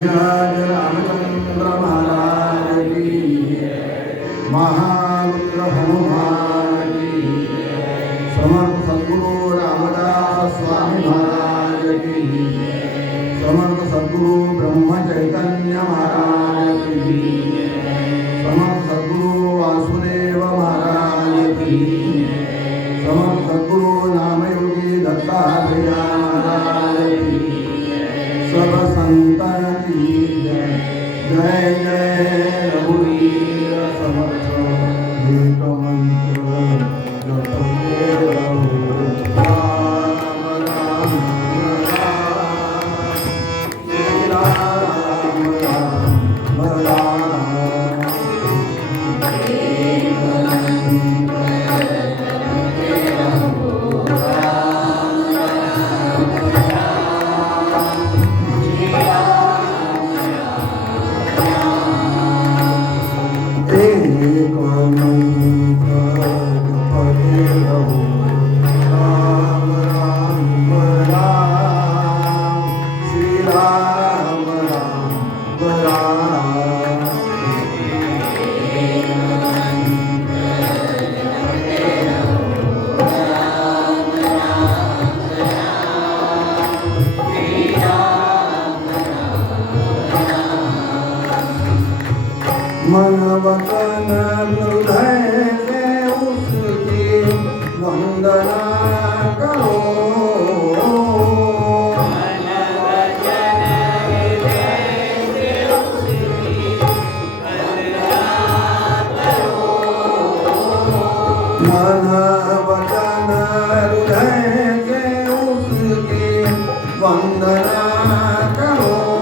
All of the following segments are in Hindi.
राज रामचंद्र महाराज की महारुद्र हनुमान की समर्थ सद्गुरु रामदास स्वामी महाराज की समर्थ सद्गुरु ब्रह्म चैतन्य महाराज की समर्थ सद्गुरु वासुदेव महाराज की समर्थ सद्गुरु नामयोगी दत्तात्रेय महाराज की सब संतान की जय जय रघुवीर समर्थ एक मंत्र जपते रहो राम राम श्री राम राम राम मन वतन हृदय से उसकी वंदना करो मन वतन हृदय से उसकी वंदना करो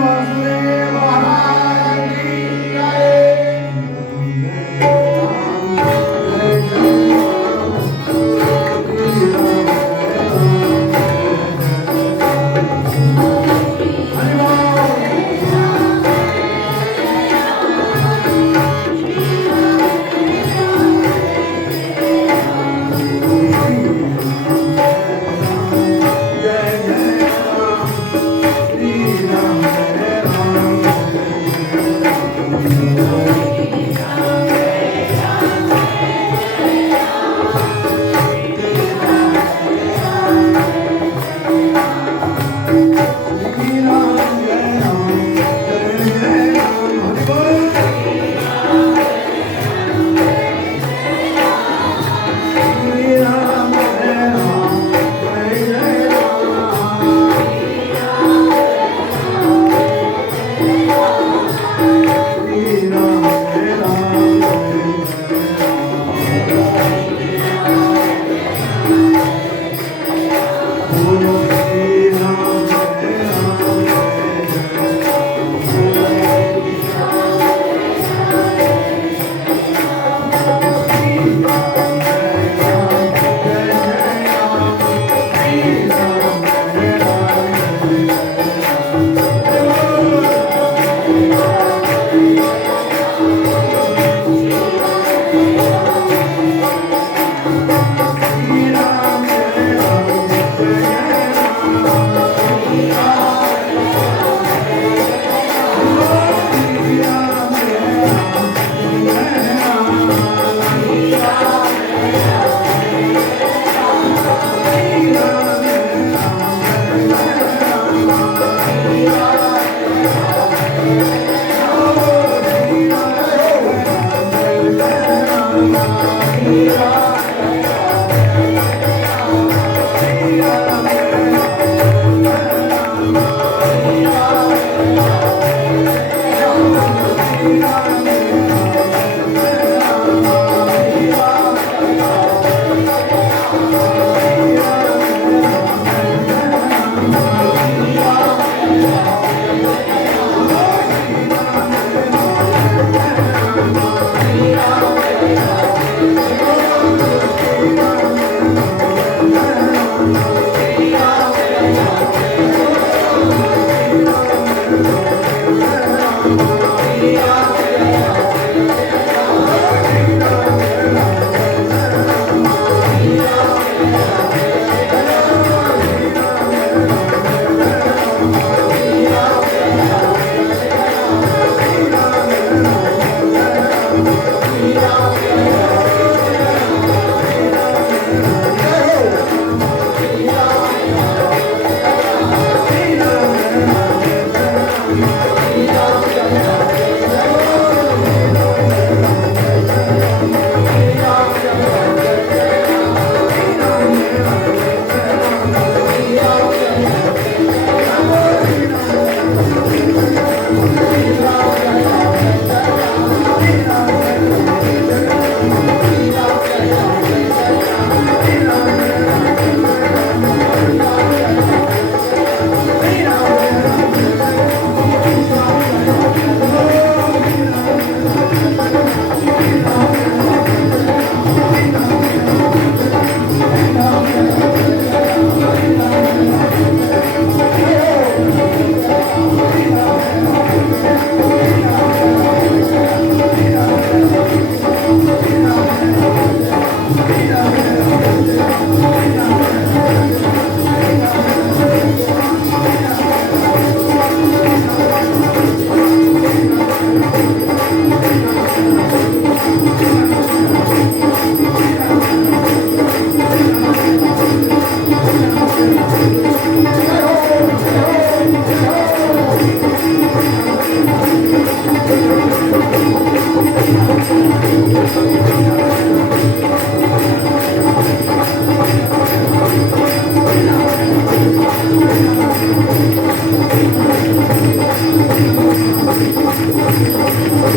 वासुदेव महाराज की जय।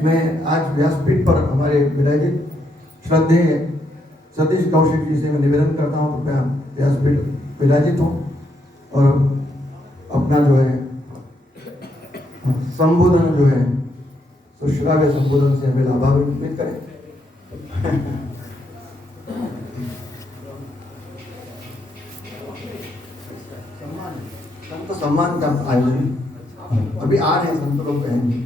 मैं आज व्यासपीठ पर हमारे विराजित श्रद्धेय सतीश कौशिक जी से मैं निवेदन करता हूँ, मैं व्यासपीठ विराजित हूँ और अपना जो है संबोधन जो है सुश्राव्य संबोधन से हमें लाभान्वित करें। संत सम्मान का आयोजन अभी आ रहे हैं, संत लोग कहेंगे।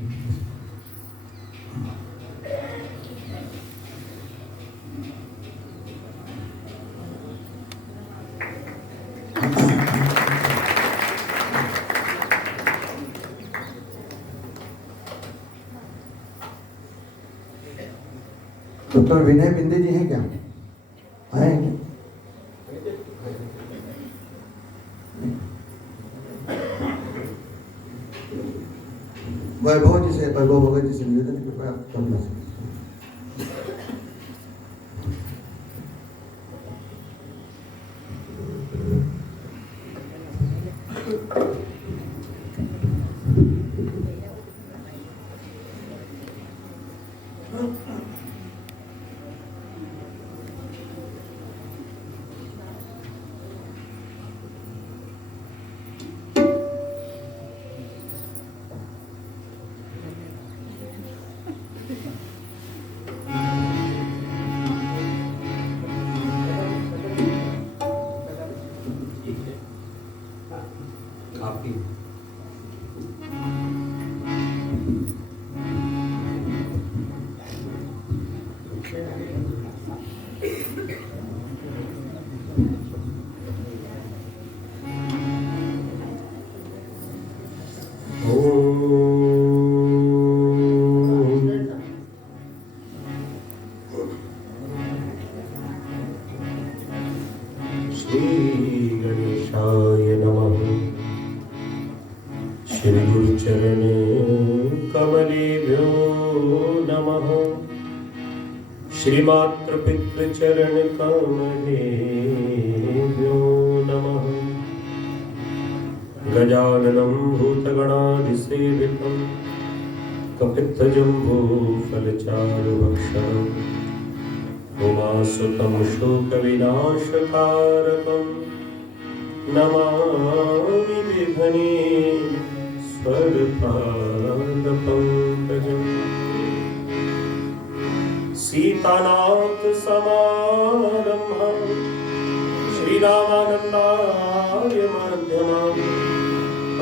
डॉक्टर विनय बिंदे जी हैं क्या? आए हैं क्या? वैभव जी से, वैभव भगत जी से निवेदन कृपया करना चाहिए। श्रीमातृपितृचरण कमलेभ्यो नमः। गजाननं भूतगणाधिसेवितं कपित्थजम्बूफलचारुभक्षणम् उमासुतं शोकविनाशकारकं नमामि विघ्नेश्वरपादपङ्कजम्। सीतानाथ समारम्भं श्रीरामानन्दार्य मध्यमाम्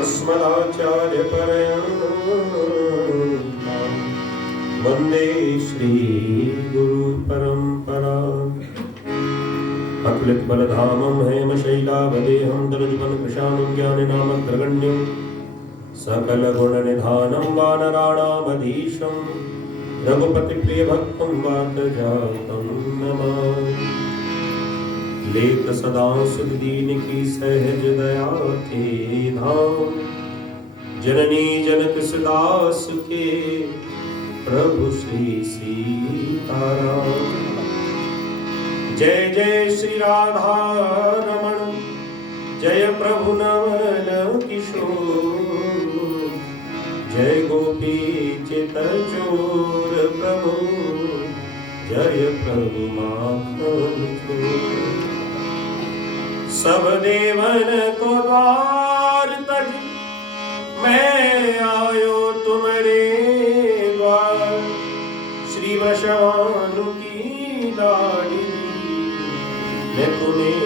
अस्मदाचार्यपर्यन्तां वन्दे श्रीगुरुपरम्पराम्। अतुलितबलधामं हेमशैलावदेहं दनुजवनकृशानं ज्ञानिनामग्रगण्यं सकलगुणनिधानं वानराणामधीशम् रघुपति प्रिय भक्तं वातजातं नमामि। लेख सदा सुख दीन की सहज दया के धाम, जननी जनक सदास के प्रभु श्री सीताराम। जय जय श्री राधा रमण, जय प्रभु नवल किशोर, जय गोपी चित चोर प्रभु, जय प्रभु माखन चोर। सब देवन को द्वार तज, मैं आयो तुम्हारे द्वार। श्री वृषभानु की लाडी, मैं तुम्हें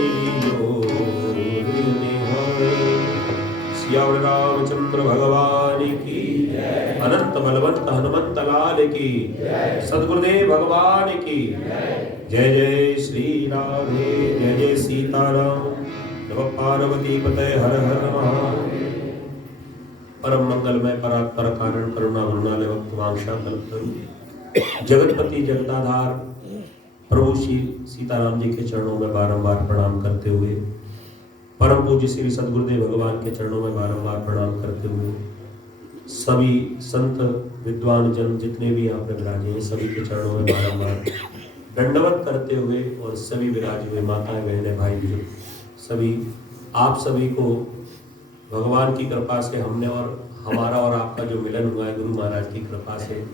ओर निहार। सियावर रामचंद्र भगवान की, अनंत बलवंत हनुमंत लाल की, सद्गुरुदेव भगवान की जय। जय श्री राधे, जय जय सीताराम। नमः पार्वती पतये, हर हर महादेव। परम मंगलमय परात्पर कारण करुणा वरुणालय वक्त वांछा कल्पतरु, जगतपति जगदाधार प्रभु श्री सीताराम जी के चरणों में बारंबार प्रणाम करते हुए, परम पूज्य श्री सद्गुरुदेव भगवान के चरणों में बारंबार प्रणाम करते हुए, सभी संत विद्वान जन जितने भी यहाँ पे विराजे हैं सभी के चरणों में बारंबार दंडवत करते हुए, और सभी विराजे हुए माताएं बहनें भाई बहन सभी, आप सभी को भगवान की कृपा से हमने और हमारा और आपका जो मिलन हुआ है गुरु महाराज की कृपा से,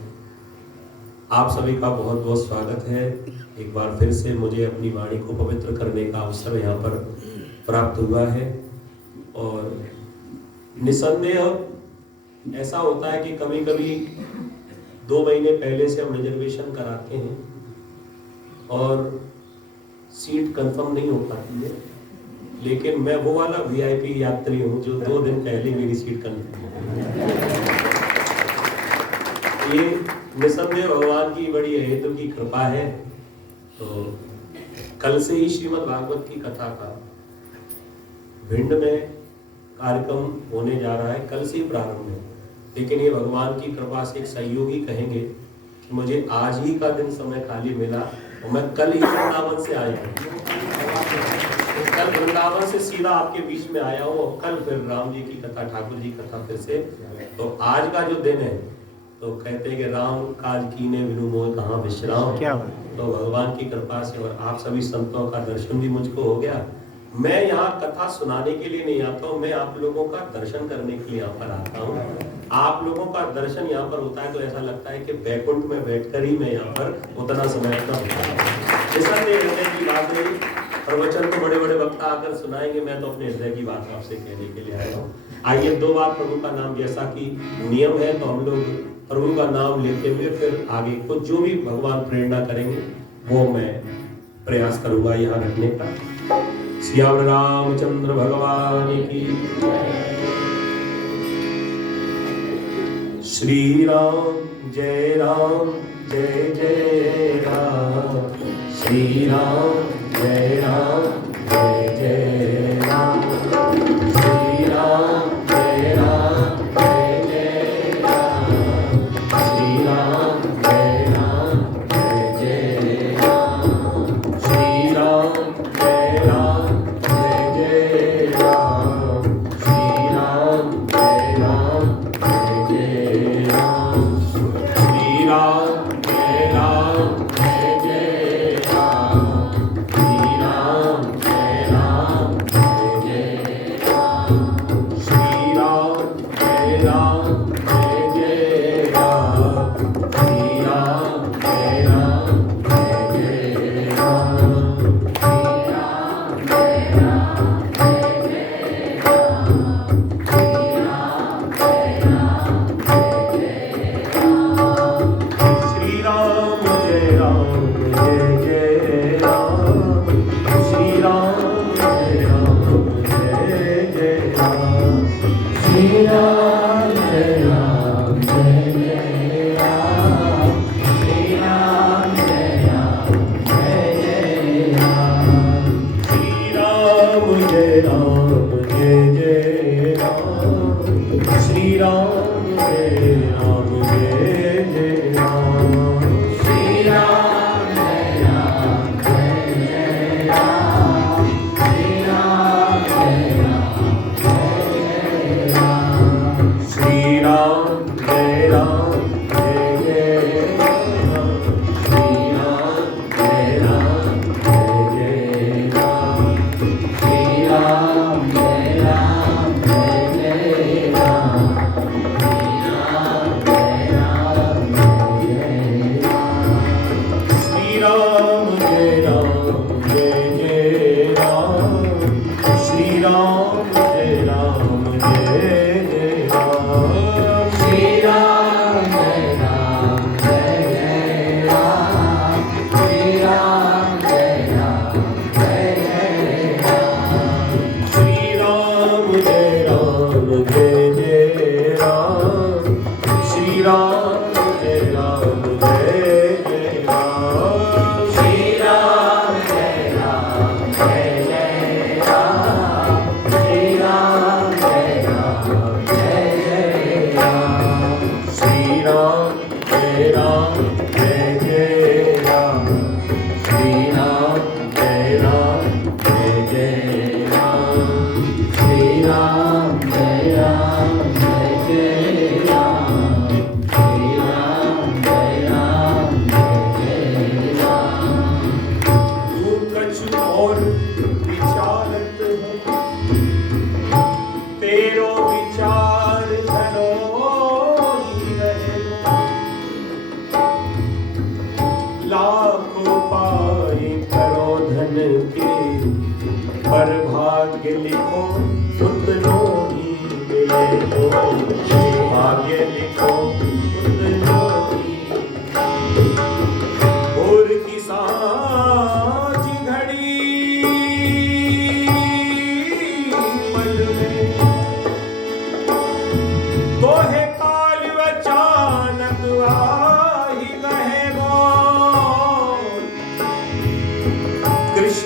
आप सभी का बहुत बहुत स्वागत है। एक बार फिर से मुझे अपनी वाणी को पवित्र करने का अवसर यहाँ पर प्राप्त हुआ है। और निसंदेह ऐसा होता है कि कभी कभी 2 महीने पहले से हम रिजर्वेशन कराते हैं और सीट कंफर्म नहीं हो पाती है, लेकिन मैं वो वाला वीआईपी यात्री हूँ जो 2 दिन पहले मेरी सीट कंफर्म हो। ये निसंदेह भगवान की बड़ी हेतु की कृपा है। तो कल से ही श्रीमद् भागवत की कथा का भिंड में कार्यक्रम होने जा रहा है, कल से ही प्रारंभ है। लेकिन ये भगवान की कृपा से एक सहयोगी कहेंगे कि मुझे आज ही का दिन समय खाली मिला और मैं कल ही वृंदावन से आया हूँ। कल वृंदावन से सीधा आपके बीच में आया हूँ और कल फिर राम जी की कथा, ठाकुर जी कथा फिर से। तो आज का जो दिन है तो कहते हैं कि राम काज कीने बिनु मोह कहाँ विश्राम। क्या तो भगवान की कृपा से और आप सभी संतों का दर्शन भी मुझको हो गया। मैं यहाँ कथा सुनाने के लिए नहीं आता हूँ, मैं आप लोगों का दर्शन करने के लिए यहाँ पर आता हूँ। आप लोगों का दर्शन यहाँ पर होता है तो ऐसा लगता है कि बैकुंठ में बैठकर ही मैं यहाँ पर उतना समय अपना ऐसा नहीं हृदय की बात नहीं। प्रवचन तो बड़े बड़े वक्ता आकर सुनाएंगे, मैं तो अपने हृदय की बात आपसे कहने के लिए आया हूँ। आइए 2 बार प्रभु का नाम, जैसा कि नियम है तो हम लोग प्रभु का नाम लेते हुए फिर आगे को जो भी भगवान प्रेरणा करेंगे वो मैं प्रयास करूंगा यहाँ रखने का। सियावर रामचंद्र भगवान की। श्री राम जय जय राम, श्री राम जय जय राम, श्री राम जय जय राम, श्री राम जय जय राम, श्री राम जय जय राम, श्री राम जय जय राम, श्री राम जय जय राम, श्री राम जय जय राम, श्री राम जय जय राम, श्री राम जय जय राम,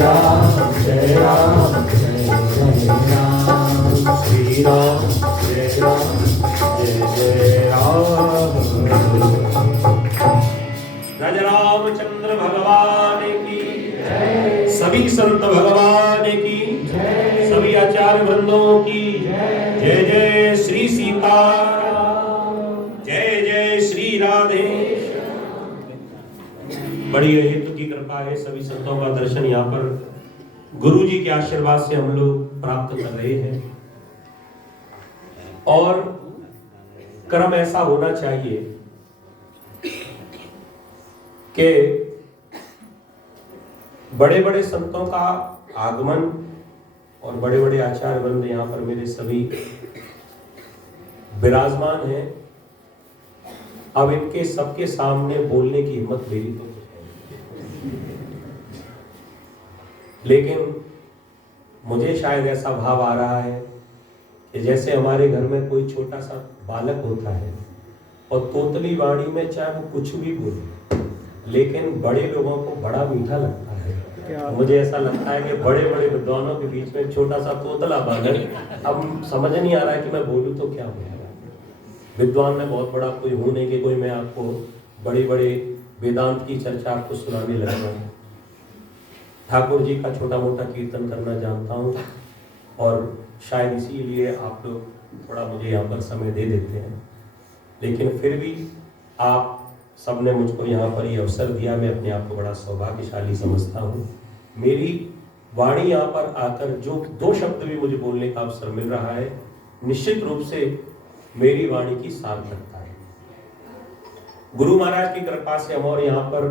राम जय राम जय जय राम श्री राम जय जय राम। राजा रामचंद्र भगवान की, सभी संत भगवान की, सभी आचार्य वृंदों की जय जय श्री सीताराम, जय जय श्री राधे। बड़ी हेतु की कृपा है, सभी संतों का दर्शन यहाँ पर गुरु जी के आशीर्वाद से हम लोग प्राप्त कर रहे हैं। और क्रम ऐसा होना चाहिए कि बड़े बड़े संतों का आगमन और बड़े बड़े आचार्य वृंद यहाँ पर मेरे सभी विराजमान हैं। अब इनके सबके सामने बोलने की हिम्मत मेरी तो लेकिन मुझे शायद ऐसा भाव आ रहा है कि जैसे हमारे घर में कोई छोटा सा बालक होता है और तोतली वाणी में चाहे वो कुछ भी बोले, लेकिन बड़े लोगों को बड़ा मीठा लगता है। मुझे ऐसा लगता है कि बड़े बड़े विद्वानों के बीच में छोटा सा तोतला बालक, अब समझ नहीं आ रहा है कि मैं बोलूं तो क्या बोलूं। विद्वान में बहुत बड़ा कोई हूं नहीं कि कोई मैं आपको बड़े बड़े वेदांत की चर्चा आपको सुनाने लगा हूं। ठाकुर जी का छोटा मोटा कीर्तन करना जानता हूँ और शायद इसीलिए आप लोग थोड़ा मुझे यहाँ पर समय दे देते हैं, लेकिन फिर भी आप सबने मुझको यहाँ पर ये अवसर दिया, मैं अपने आप को बड़ा सौभाग्यशाली समझता हूँ। मेरी वाणी यहाँ पर आकर जो 2 शब्द भी मुझे बोलने का अवसर मिल रहा है, निश्चित रूप से मेरी वाणी की सार्थकता है। गुरु महाराज की कृपा से हम और यहाँ पर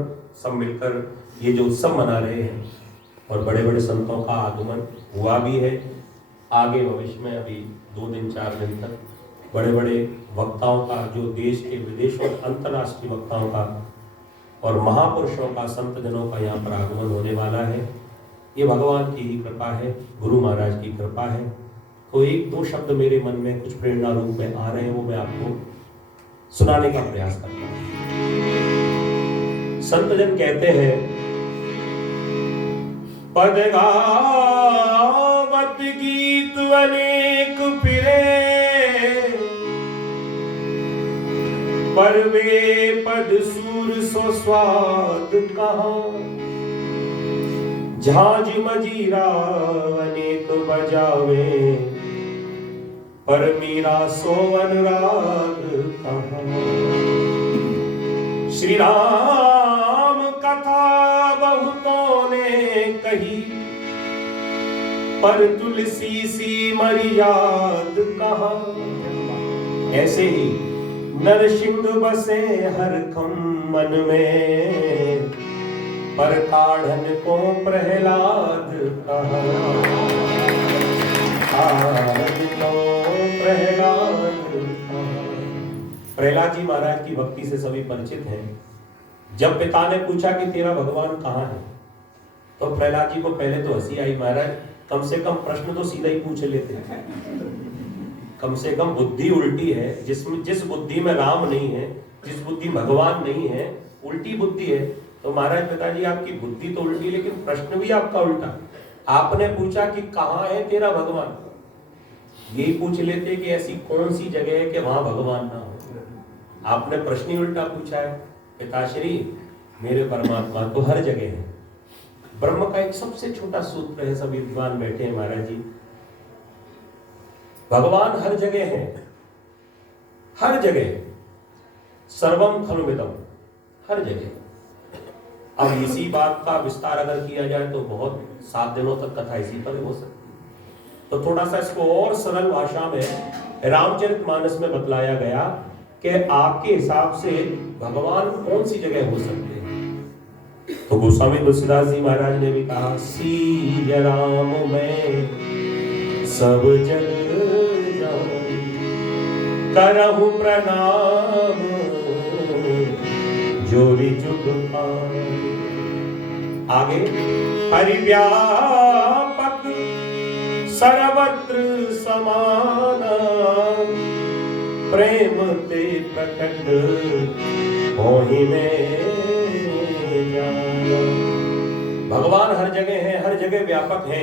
सब मिलकर ये जो उत्सव मना रहे हैं और बड़े बड़े संतों का आगमन हुआ भी है। आगे भविष्य में अभी 2 दिन 4 दिन तक बड़े बड़े वक्ताओं का, जो देश के विदेशों अंतर्राष्ट्रीय वक्ताओं का और महापुरुषों का, संत जनों का यहाँ पर आगमन होने वाला है। ये भगवान की ही कृपा है, गुरु महाराज की कृपा है। तो 1-2 शब्द मेरे मन में कुछ प्रेरणा रूप में आ रहे हैं, वो मैं आपको सुनाने का प्रयास करता हूँ। संत जन कहते हैं, पद गावत गीत अनेक फिरे, पर वे पद सूर सो स्वाद कहाँ। झांझ मजीरा अनेक बजावे, पर मीरा सो अनुराग कहाँ। श्री राम कथा बहुतों ने कही, पर तुलसी सी मर्याद कहाँ। ऐसे ही नरसिंह बसे हर खम मन में, पर काढ़न को प्रहलाद कहाँ। प्रहलाद जी महाराज की भक्ति से सभी परिचित हैं। जब पिता ने पूछा कि तेरा भगवान कहाँ है, तो प्रहलाद जी को पहले तो हंसी आई, महाराज कम से कम प्रश्न तो सीधा ही पूछ लेते हैं, कम से कम बुद्धि उल्टी है। जिस बुद्धि में राम नहीं है, जिस बुद्धि भगवान नहीं है, उल्टी बुद्धि है। तो महाराज पिताजी आपकी बुद्धि तो उल्टी, लेकिन प्रश्न भी आपका उल्टा। आपने पूछा कि कहाँ है तेरा भगवान, यही पूछ लेते कि ऐसी कौन सी जगह है कि वहां भगवान ना हो। आपने प्रश्न ही उल्टा पूछा है। पिताश्री, मेरे परमात्मा तो हर जगह है। ब्रह्म का एक सबसे छोटा सूत्र है, सभी विद्वान बैठे हैं महाराज जी, भगवान हर जगह है, हर जगह, सर्वम खलुमिदम, हर जगह। अब इसी बात का विस्तार अगर किया जाए तो बहुत 7 दिनों तक कथा इसी पर हो सकती है। तो थोड़ा सा इसको और सरल भाषा में रामचरितमानस में बतलाया गया कि आपके हिसाब से भगवान कौन सी जगह हो सकते हैं। तो गोस्वामी तुलसीदास जी महाराज ने भी कहा, सीय राम में सब जग करहु प्रणाम, जोरी जुग पाए। आगे, हरि व्यापक सर्वत्र समाना, प्रेम ते प्रकट होहि में जाना। भगवान हर जगह है, हर जगह व्यापक है।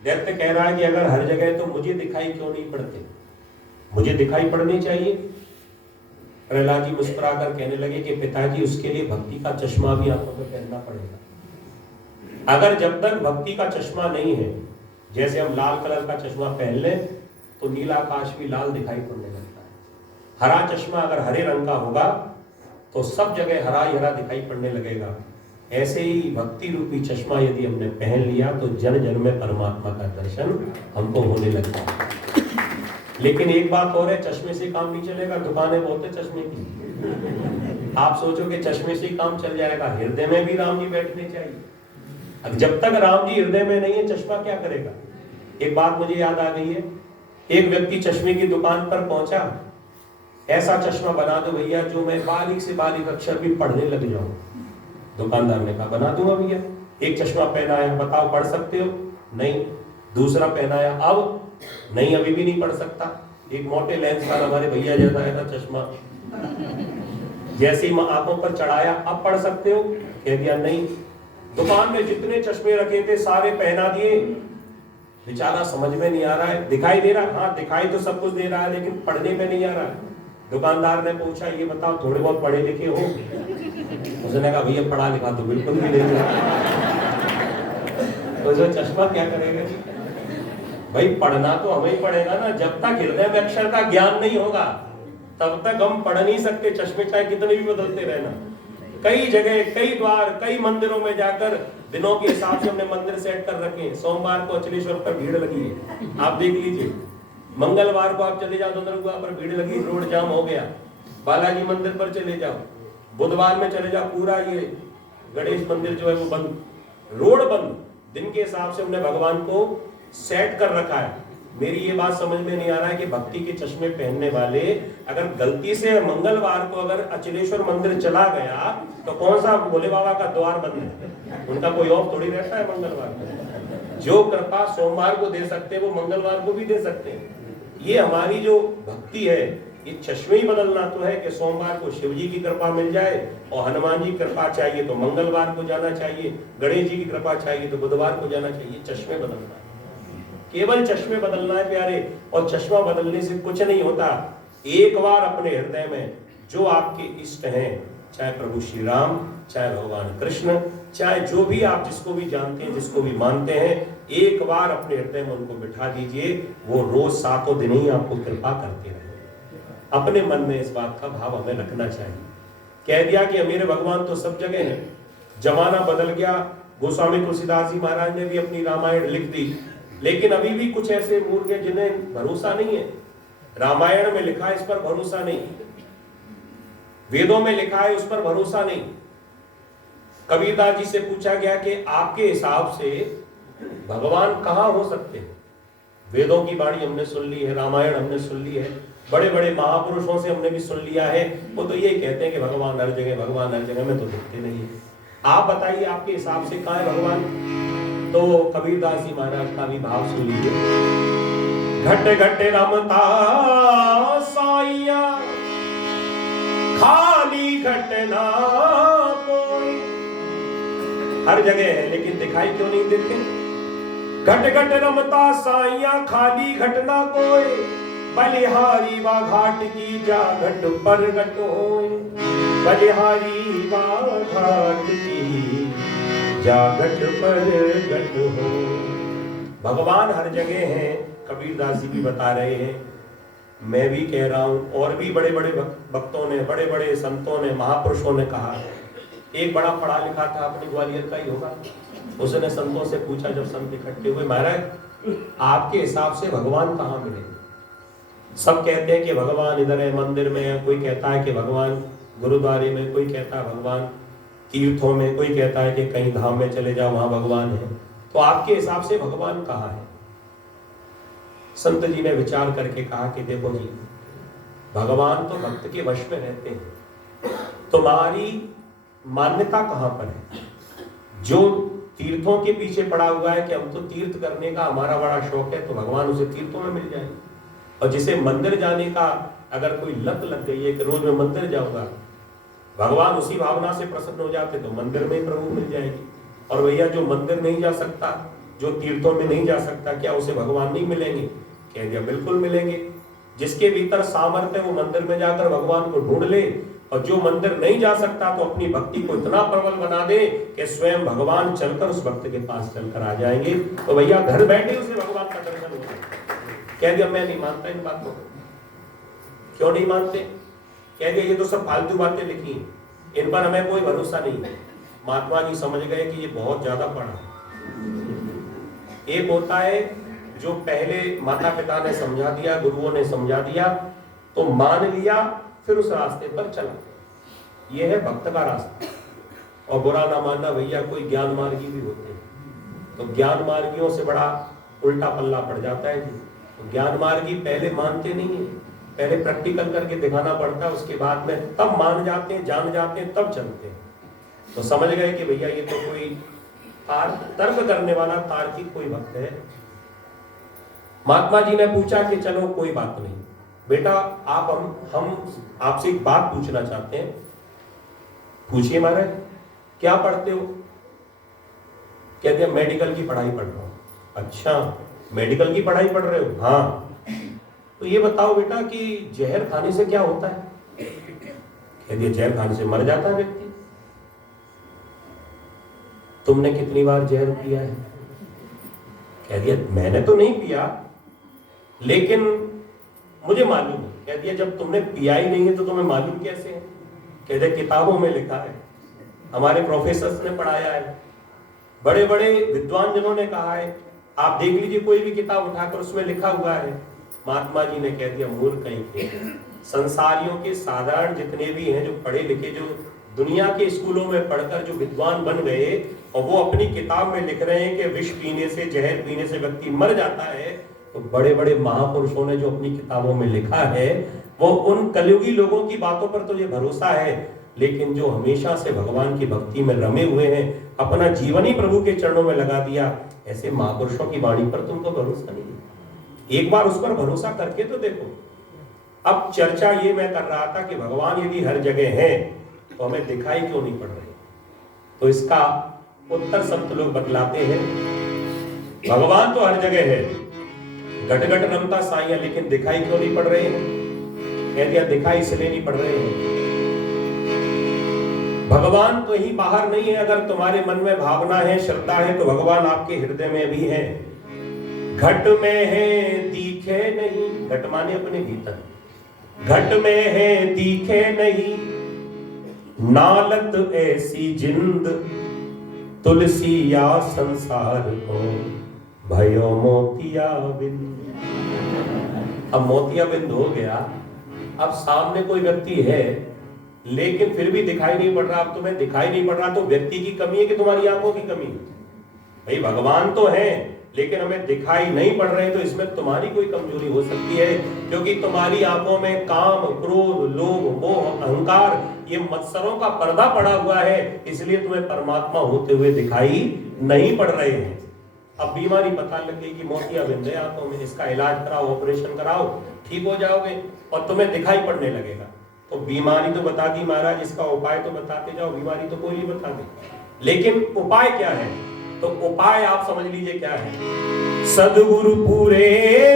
दैत्य कह रहा है कि अगर हर जगह तो मुझे दिखाई क्यों नहीं पड़ते, मुझे दिखाई पड़नी चाहिए। प्रहलाद जी मुस्कुराकर कहने लगे कि पिताजी उसके लिए भक्ति का चश्मा भी आंखों में पहनना पड़ेगा। अगर जब तक भक्ति का चश्मा नहीं है, जैसे हम लाल कलर का चश्मा पहन लें तो नीला आकाश भी लाल दिखाई पड़ने लगता है। हरा चश्मा अगर हरे रंग का होगा तो सब जगह हरा ही हरा दिखाई पड़ने लगेगा। ऐसे ही भक्ति रूपी चश्मा यदि हमने पहन लिया तो जन जन में परमात्मा का दर्शन हमको होने लगता है। लेकिन एक बात और है, चश्मे से काम नहीं चलेगा। दुकानें बहुत है चश्मे की, आप सोचो कि चश्मे से ही काम चल जाएगा। हृदय में भी राम जी बैठने चाहिए। अब जब तक राम जी हृदय में नहीं है, चश्मा क्या करेगा। एक बात मुझे याद आ गई है, एक व्यक्ति चश्मे की दुकान पर पहुंचा, ऐसा चश्मा बना दो भैया जो मैं बारीक से बारीक अक्षर भी पढ़ने लग जाऊं। दुकानदार ने कहा बना दूंगा भैया। एक चश्मा पहनाया, बताओ पढ़ सकते हो? नहीं। दूसरा पहनाया, अब नहीं, अभी भी नहीं पढ़ सकता। एक मोटे लेंस वाला हमारे भैया जैसा है ना चश्मा, जैसे ही आंखों पर चढ़ाया, अब पढ़ सकते हो? कह दिया नहीं। दुकान में जितने चश्मे रखे थे सारे पहना दिए। बेचारा समझ में नहीं आ रहा है, दिखाई दे रहा है, हाँ दिखाई तो सब कुछ दे रहा है लेकिन पढ़ने में नहीं आ रहा है। दुकानदार ने पूछा ये बताओ थोड़े बहुत पढ़े लिखे हो? उसने कहा भैया पढ़ा लिखा तो बिल्कुल भी नहीं तो जो चश्मा क्या करेगा जी? भाई पढ़ना तो हमें ही पड़ेगा ना। जब तक हृदय में अक्षर का ज्ञान नहीं होगा तब तक हम पढ़ नहीं सकते। चश्मे चाहे कितने भी बदलते रहना। कई जगह, कई द्वार, कई मंदिरों में जाकर दिनों के हिसाब से हमने मंदिर सेट कर रखे हैं। सोमवार को अचलेश्वर पर भीड़ लगी है, आप देख लीजिए। मंगलवार को आप चले जाओ तो नंदुरबार पर भीड़ लगी, रोड जाम हो गया। बालाजी मंदिर पर चले जाओ, बुधवार में चले जाओ, पूरा ये गणेश मंदिर जो है वो बंद, रोड बंद। दिन के हिसाब से हमने भगवान को सेट कर रखा है। मेरी ये बात समझ में नहीं आ रहा है कि भक्ति के चश्मे पहनने वाले अगर गलती से मंगलवार को अगर अचलेश्वर मंदिर चला गया तो कौन सा भोले बाबा का द्वार बंद है? उनका कोई ऑफ थोड़ी रहता है मंगलवार को। जो कृपा सोमवार को दे सकते हैं वो मंगलवार को भी दे सकते हैं। ये हमारी जो भक्ति है, ये चश्मे ही बदलना तो है कि सोमवार को शिव जी की कृपा मिल जाए और हनुमान जी की कृपा चाहिए तो मंगलवार को जाना चाहिए, गणेश जी की कृपा चाहिए तो बुधवार को जाना चाहिए। चश्मे बदलना है, केवल चश्मे बदलना है प्यारे। और चश्मा बदलने से कुछ नहीं होता। एक बार अपने हृदय में जो आपके इष्ट हैं, चाहे प्रभु श्री राम, चाहे भगवान कृष्ण, चाहे जो भी आप जिसको भी जानते हैं, जिसको भी मानते हैं, एक बार अपने हृदय में उनको बिठा दीजिए। वो रोज 7 दिन ही आपको कृपा करते रहे। अपने मन में इस बात का भाव हमें रखना चाहिए। कह दिया कि मेरे भगवान तो सब जगह है। जमाना बदल गया, गोस्वामी तुलसीदास जी महाराज ने भी अपनी रामायण लिख दी, लेकिन अभी भी कुछ ऐसे मूर्ख हैं जिन्हें भरोसा नहीं है। रामायण में लिखा है इस पर भरोसा नहीं, वेदों में लिखा है उस पर भरोसा नहीं। कबीरदास जी से पूछा गया कि आपके हिसाब से भगवान कहाँ हो सकते हैं? वेदों की वाणी हमने सुन ली है, रामायण हमने सुन ली है, बड़े बड़े महापुरुषों से हमने भी सुन लिया है। वो तो यही कहते हैं कि भगवान हर जगह, भगवान हर जगह में तो दिखते नहीं है। आप बताइए आपके हिसाब से कहाँ है भगवान? तो कबीरदास जी महाराज का भी भाव सुन लीजिए। घट घट रमता साइया खाली घटना कोई। हर जगह है लेकिन दिखाई क्यों नहीं देते? घट घट रमता साइया खाली घटना कोई, बलिहारी वा घाट की जा घट पर घट होए। बलिहारी वा घाट की जागट पर गट हो। भगवान हर जगह है, कबीरदास जी भी बता रहे हैं, मैं भी कह रहा हूं, और भी बड़े बड़े भक्तों ने, बड़े बड़े संतों ने, महापुरुषों ने कहा। एक बड़ा पढ़ा लिखा था, अपने ग्वालियर का ही होगा, उसने संतों से पूछा जब संत इकट्ठे हुए, महाराज आपके हिसाब से भगवान कहाँ मिले? सब कहते हैं कि भगवान इधर है, मंदिर में है, कोई कहता है कि भगवान गुरुद्वारे में, कोई कहता है भगवान तीर्थों में, कोई कहता है कि कहीं धाम में चले जाओ वहां भगवान है। तो आपके हिसाब से भगवान कहाँ है? संत जी ने विचार करके कहा कि देखो जी, भगवान तो भक्त के वश में रहते हैं, तुम्हारी मान्यता कहां पर है? जो तीर्थों के पीछे पड़ा हुआ है कि हम तो तीर्थ करने का हमारा बड़ा शौक है, तो भगवान उसे तीर्थों में मिल जाए। और जिसे मंदिर जाने का अगर कोई लत लग गई है कि रोज मैं मंदिर जाऊंगा, भगवान उसी भावना से प्रसन्न हो जाते तो मंदिर में ही प्रभु मिल जाएगी। और भैया जो मंदिर नहीं जा सकता, जो तीर्थों में नहीं जा सकता, क्या उसे भगवान नहीं मिलेंगे? कह दिया बिल्कुल मिलेंगे। जिसके भीतर सामर्थ्य है वो मंदिर में जाकर भगवान को ढूंढ ले, और जो मंदिर नहीं जा सकता तो अपनी भक्ति को इतना प्रबल बना दे कि स्वयं भगवान चलकर उस भक्त के पास चलकर आ जाएंगे। तो भैया घर बैठे उसे भगवान का दर्शन होगा। कह दिया मैं नहीं मानता इन बातों को। क्यों नहीं मानते? कह दिया ये तो सब फालतू बातें लिखी हैं, इन पर हमें कोई भरोसा नहीं है। महात्मा जी समझ गए कि ये बहुत ज्यादा पढ़ा। एक होता है जो पहले माता पिता ने समझा दिया, गुरुओं ने समझा दिया तो मान लिया, फिर उस रास्ते पर चला। ये है भक्त का रास्ता। और बुरा ना मानना भैया, कोई ज्ञान मार्गी भी होते हैं, तो ज्ञान मार्गियों से बड़ा उल्टा पल्ला पड़ जाता है। तो ज्ञान मार्गी पहले मानते नहीं है, पहले प्रैक्टिकल करके दिखाना पड़ता है, उसके बाद में तब मान जाते हैं, जान जाते हैं, तब चलते हैं। तो समझ गए कि भैया ये तो कोई तर्क करने वाला तार्किक कोई भक्त है। महात्मा जी ने पूछा कि चलो कोई बात नहीं बेटा, आप हम आपसे एक बात पूछना चाहते हैं। पूछिए महाराज, क्या पढ़ते हो? कह दिया मेडिकल की पढ़ाई पढ़ रहा हूं। अच्छा, मेडिकल की पढ़ाई पढ़ रहे हो? हाँ। तो ये बताओ बेटा कि जहर खाने से क्या होता है? कह दिया जहर खाने से मर जाता है व्यक्ति। तुमने कितनी बार जहर पिया है? कह दिया मैंने तो नहीं पिया, लेकिन मुझे मालूम है। कह दिया जब तुमने पिया ही नहीं है तो तुम्हें मालूम कैसे है? कह दिया किताबों में लिखा है, हमारे प्रोफेसर्स ने पढ़ाया है, बड़े बड़े विद्वान जनों ने कहा है। आप देख लीजिए कोई भी किताब उठाकर, उसमें लिखा हुआ है। महात्मा जी ने कह दिया मूर्ख कहीं के, संसारियों के साधारण जितने भी हैं, जो पढ़े लिखे, जो दुनिया के स्कूलों में पढ़कर जो विद्वान बन गए, और वो अपनी किताब में लिख रहे हैं कि विष पीने से, जहर पीने से व्यक्ति मर जाता है, तो बड़े बड़े महापुरुषों ने जो अपनी किताबों में लिखा है, वो उन कलयुगी लोगों की बातों पर तो ये भरोसा है, लेकिन जो हमेशा से भगवान की भक्ति में रमे हुए हैं, अपना जीवन ही प्रभु के चरणों में लगा दिया, ऐसे महापुरुषों की वाणी पर तुमको भरोसा नहीं है। एक बार उस पर भरोसा करके तो देखो। अब चर्चा ये मैं कर रहा था कि भगवान यदि हर जगह है तो हमें दिखाई क्यों नहीं पड़ रहे? तो इसका उत्तर संत लोग बतलाते हैं, भगवान तो हर जगह है, घट घट रमता साइया, लेकिन दिखाई क्यों नहीं पड़ रहे हैं? कह दिया दिखाई इसलिए नहीं पड़ रहे हैं, भगवान तो ही बाहर नहीं है। अगर तुम्हारे मन में भावना है, श्रद्धा है, तो भगवान आपके हृदय में भी है। घट में है दिखे नहीं, घट माने अपने भीतर, घट में है दिखे नहीं, नालत ऐसी जिंद, तुलसी या संसार को भयो मोतिया बिंद। अब मोतिया बिंद हो गया, अब सामने कोई व्यक्ति है लेकिन फिर भी दिखाई नहीं पड़ रहा। अब तुम्हें दिखाई नहीं पड़ रहा तो व्यक्ति की कमी है कि तुम्हारी आंखों की कमी है? भाई भगवान तो है लेकिन हमें दिखाई नहीं पड़ रहे, तो इसमें तुम्हारी कोई कमजोरी हो सकती है, क्योंकि तुम्हारी आंखों में काम, क्रोध, लोभ, मोह, अहंकार, ये मत्सरों का पर्दा पड़ा हुआ है, इसलिए तुम्हें परमात्मा होते हुए दिखाई नहीं पड़ रहे हैं। अब बीमारी पता लग गई कि मोतियाबिंद है आंखों में, इसका इलाज कराओ, ऑपरेशन कराओ, ठीक हो जाओगे और तुम्हें दिखाई पड़ने लगेगा। तो बीमारी तो बता दी महाराज, इसका उपाय तो बताते जाओ, बीमारी तो कोई नहीं बता दे, लेकिन उपाय क्या है? तो उपाय आप समझ लीजिए क्या है। सद्गुरु पूरे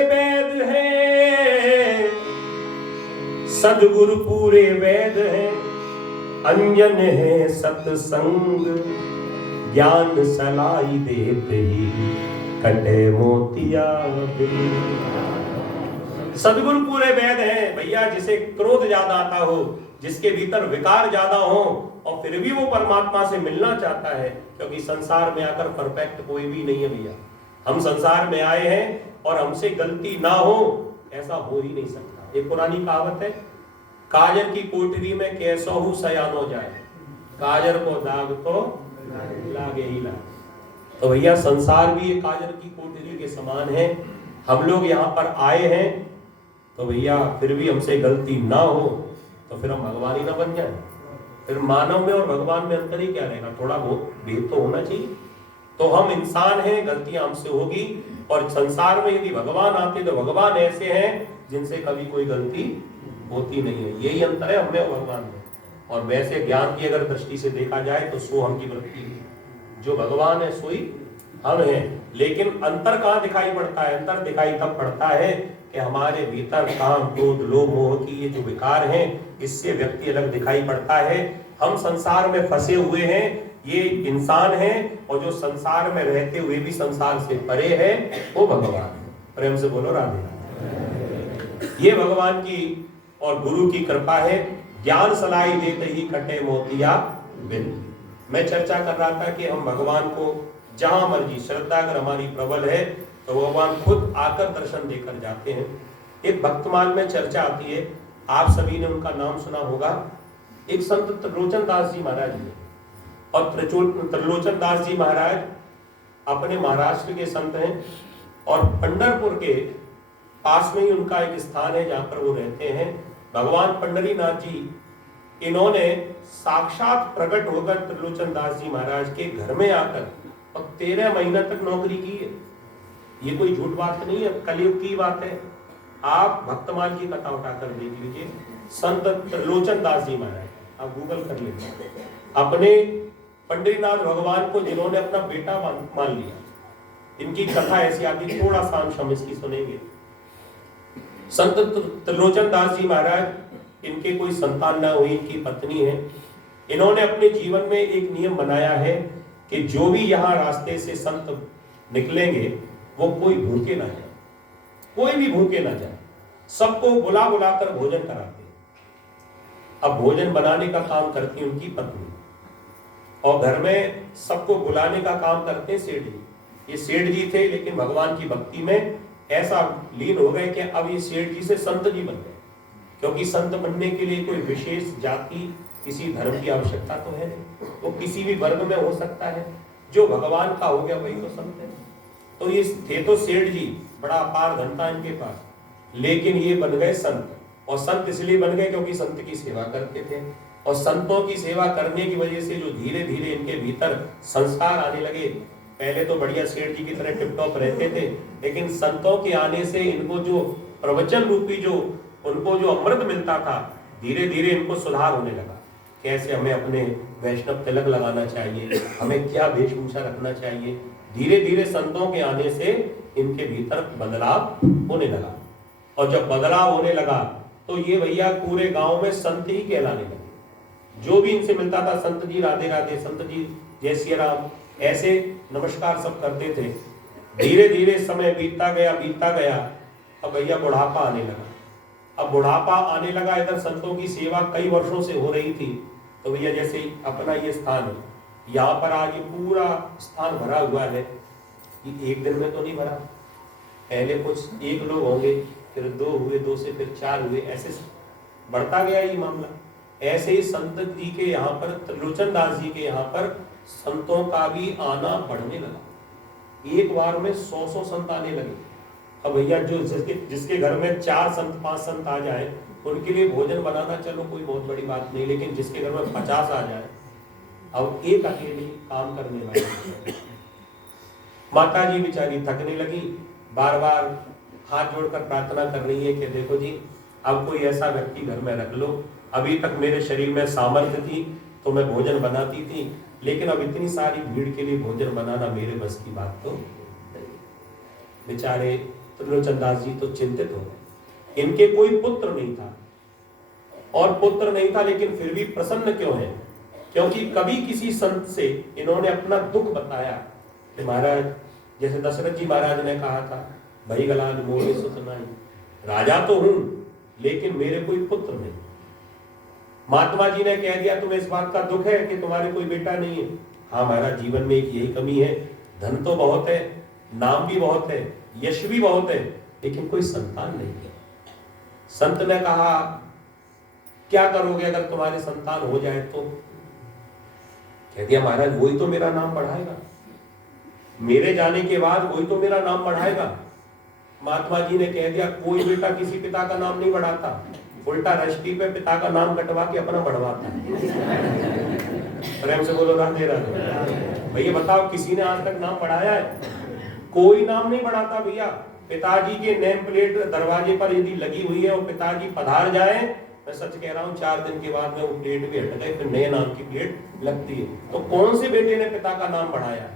वेद है, सद्गुरु पूरे वेद है, अंजन है सत्संग, ज्ञान सलाई देते ही कटे मोतिया बिंद। सद्गुरु पूरे वेद है भैया, जिसे क्रोध ज्यादा आता हो, जिसके भीतर विकार ज्यादा हो और फिर भी वो परमात्मा से मिलना चाहता है, क्योंकि संसार में आकर परफेक्ट कोई भी नहीं है भैया। हम संसार में आए हैं और हमसे गलती ना हो ऐसा हो ही नहीं सकता। एक पुरानी कहावत है, काजर की कोठरी में कैसहु सयानो जाए, काजर को दाग तो लागे ही लागे। तो भैया संसार भी एक काजर की कोठरी के समान है। हम लोग यहाँ पर आए हैं तो भैया फिर भी हमसे गलती ना हो तो फिर हम भगवान ही ना बन जाए। फिर मानव में और भगवान में अंतर ही क्या रहेगा? थोड़ा बहुत भेद तो होना चाहिए। तो हम इंसान हैं, गलतियां हमसे होगी, और संसार में यदि भगवान आते तो भगवान ऐसे हैं जिनसे कभी कोई गलती होती नहीं है। यही अंतर है हमें और भगवान में। और वैसे ज्ञान की अगर दृष्टि से देखा जाए तो सोहम की वृत्ति जो भगवान है सोई हम हैं। लेकिन अंतर कहाँ दिखाई पड़ता है? अंतर दिखाई तब पड़ता है कि हमारे भीतर काम, क्रोध, लोभ, मोह की ये जो विकार हैं, इससे व्यक्ति अलग दिखाई पड़ता है। हम संसार में फंसे हुए हैं, ये इंसान है, और जो संसार में रहते हुए भी संसार से परे है वो भगवान है। प्रेम से बोलो राधे। ये भगवान की और गुरु की कृपा है। ज्ञान सलाई देते ही कटे मोतिया बिन। मैं चर्चा कर रहा था कि हम भगवान को जहां मर्जी, श्रद्धा अगर हमारी प्रबल है तो भगवान खुद आकर दर्शन देकर जाते हैं। एक भक्तमाल में चर्चा आती है, आप सभी ने उनका नाम सुना होगा। एक संत त्रिलोचन दास जी महाराज जी, और त्रिलोचन दास जी महाराज अपने महाराष्ट्र के संत हैं, और पंढरपुर के पास में ही उनका एक स्थान है जहां पर वो रहते हैं। भगवान पंडरीनाथ जी, इन्होंने साक्षात प्रकट होकर त्रिलोचन दास जी महाराज के घर में आकर और 13 महीने तक नौकरी की है। ये कोई झूठ बात नहीं है, कलयुग की बात है। आप भक्तमाल की कथा उठाकर देख लीजिए। संत त्रिलोचन दास जी महाराज, आप गूगल कर लीजिए, अपने पंडरीनाथ भगवान को जिन्होंने अपना बेटा मान लिया, इनकी कथा ऐसी आती, थोड़ा सा अंश हम इसकी सुनेंगे। संत त्रिलोचन दास जी महाराज, इनके कोई संतान ना हुई, इनकी पत्नी है। इन्होंने अपने जीवन में एक नियम बनाया है कि जो भी यहाँ रास्ते से संत निकलेंगे वो कोई भूखे ना जाए, कोई भी भूखे ना जाए, सबको बुला बुलाकर भोजन कराते हैं। अब भोजन बनाने का काम करती है उनकी पत्नी, और घर में सबको बुलाने का काम करते हैं सेठ जी। ये सेठ जी थे, लेकिन भगवान की भक्ति में ऐसा लीन हो गए कि अब ये सेठ जी से संत जी बन गए, क्योंकि संत बनने के लिए कोई विशेष जाति, किसी धर्म की आवश्यकता तो है नहीं, वो किसी भी वर्ग में हो सकता है। जो भगवान का हो गया वही तो संत है। तो ये थे तो सेठ जी, बड़ा अपार धन था इनके पास, लेकिन ये बन गए संत। और संत इसलिए बन गए क्योंकि संत की सेवा करते थे, और संतों की सेवा करने की वजह से जो धीरे धीरे इनके भीतर संस्कार आने लगे। पहले तो बढ़िया सेठ जी की तरह टिपटॉप रहते थे, लेकिन संतों के आने से इनको जो प्रवचन रूपी जो उनको जो अमृत मिलता था, धीरे धीरे इनको सुधार होने लगा। कैसे हमें अपने वैष्णव तिलक लगाना चाहिए, हमें क्या वेशभूषा रखना चाहिए। धीरे धीरे संतों के आने से इनके भीतर बदलाव होने लगा, और जब बदलाव होने लगा तो ये भैया पूरे गांव में संत ही कहलाने लगे। जो भी इनसे मिलता था, संत जी राधे राधे, संत जी जय श्री राम, ऐसे नमस्कार सब करते थे। धीरे धीरे समय बीतता गया। अब भैया बुढ़ापा आने लगा। अब बुढ़ापा आने लगा, इधर संतों की सेवा कई वर्षों से हो रही थी। तो भैया जैसे ही अपना ये स्थान है, यहाँ पर आज पूरा स्थान भरा हुआ है। ये एक दिन में तो नहीं भरा, पहले कुछ 1 लोग होंगे, फिर 2 हुए, 2 से फिर 4 हुए, ऐसे बढ़ता गया ये मामला। ऐसे ही संत जी के यहाँ पर, त्रिलोचन दास जी के यहाँ पर संतों का भी आना बढ़ने लगा। एक बार में 100 संत आने लगे। अब भैया जो जिसके घर में 4 संत 5 संत आ जाए, उनके लिए भोजन बनाना चलो कोई बहुत बड़ी बात नहीं, लेकिन जिसके घर में 50 आ जाए, अब एक अकेली काम करने वाली माता जी बेचारी थकने लगी, बार बार हाथ जोड़कर प्रार्थना कर रही है कि देखो जी, अब कोई ऐसा व्यक्ति घर में रख लो। अभी तक मेरे शरीर में सामर्थ्य थी तो मैं भोजन बनाती थी, लेकिन अब इतनी सारी भीड़ के लिए भोजन बनाना मेरे बस की बात तो नहीं। बेचारे त्रिलोचन दास जी तो चिंतित हो गए। इनके कोई पुत्र नहीं था, और पुत्र नहीं था लेकिन फिर भी प्रसन्न क्यों है? क्योंकि कभी किसी संत से इन्होंने अपना दुख बताया कि महाराज, जैसे दशरथ जी महाराज ने कहा था, भई गलान मोहे सुत नाई, राजा तो हूं लेकिन मेरे कोई पुत्र नहीं। महात्मा जी ने कह दिया तुम्हें इस बात का दुख है कि तुम्हारे कोई बेटा नहीं है। हाँ महाराज, जीवन में एक यही कमी है, धन तो बहुत है, नाम भी बहुत है, यश भी बहुत है, लेकिन कोई संतान नहीं है। संत ने कहा क्या करोगे अगर तुम्हारे संतान हो जाए तो? कह दिया महाराज, वही तो मेरा नाम बढ़ाएगा, मेरे जाने के बाद वही तो मेरा नाम बढ़ाएगा। महात्मा जी ने कह दिया कोई बेटा किसी पिता का नाम नहीं बढ़ाता, उल्टा रजिस्ट्री पे पिता का नाम कटवा के अपना बढ़वाता है। प्रेम से बोलो राधे राधे। भैया बताओ, किसी ने आज तक नाम बढ़ाया है? कोई नाम नहीं बढ़ाता भैया। पिताजी के नेम प्लेट दरवाजे पर यदि लगी हुई है और पिताजी पधार जाए मैं सच कह रहा हूँ 4 दिन के बाद में वो प्लेट भी हट गई, फिर नए नाम की प्लेट लगती है। तो कौन से बेटे ने पिता का नाम बढ़ाया?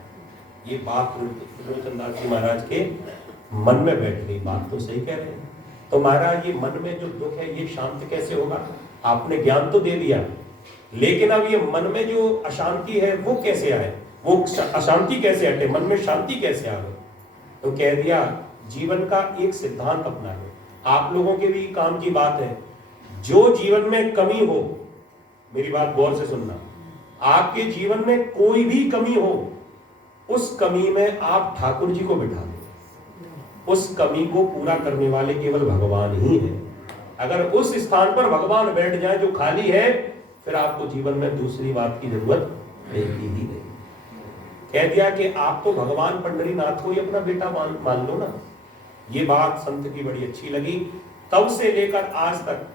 ये बात त्रिलोचनदास जी महाराज के मन में बैठ गई। बात तो सही कह रहे हैं। तो महाराज ये मन में जो दुख है ये शांत कैसे होगा? आपने ज्ञान तो दे दिया, लेकिन अब ये मन में जो अशांति है वो कैसे आए? वो अशांति कैसे हटे? मन में शांति कैसे आवे? तो कह दिया जीवन का एक सिद्धांत अपना लो। आप लोगों के भी काम की बात है। जो जीवन में कमी हो, मेरी बात गौर से सुनना, आपके जीवन में कोई भी कमी हो, उस कमी में आप ठाकुर जी को बिठा दो। उस कमी को पूरा करने वाले केवल भगवान ही है। अगर उस स्थान पर भगवान बैठ जाए जो खाली है, फिर आपको जीवन में दूसरी बात की जरूरत रहेगी ही नहीं। कह दिया कि आप तो भगवान पंडरीनाथ को ही अपना बेटा मान लो ना। ये बात संत की बड़ी अच्छी लगी। तब से लेकर आज तक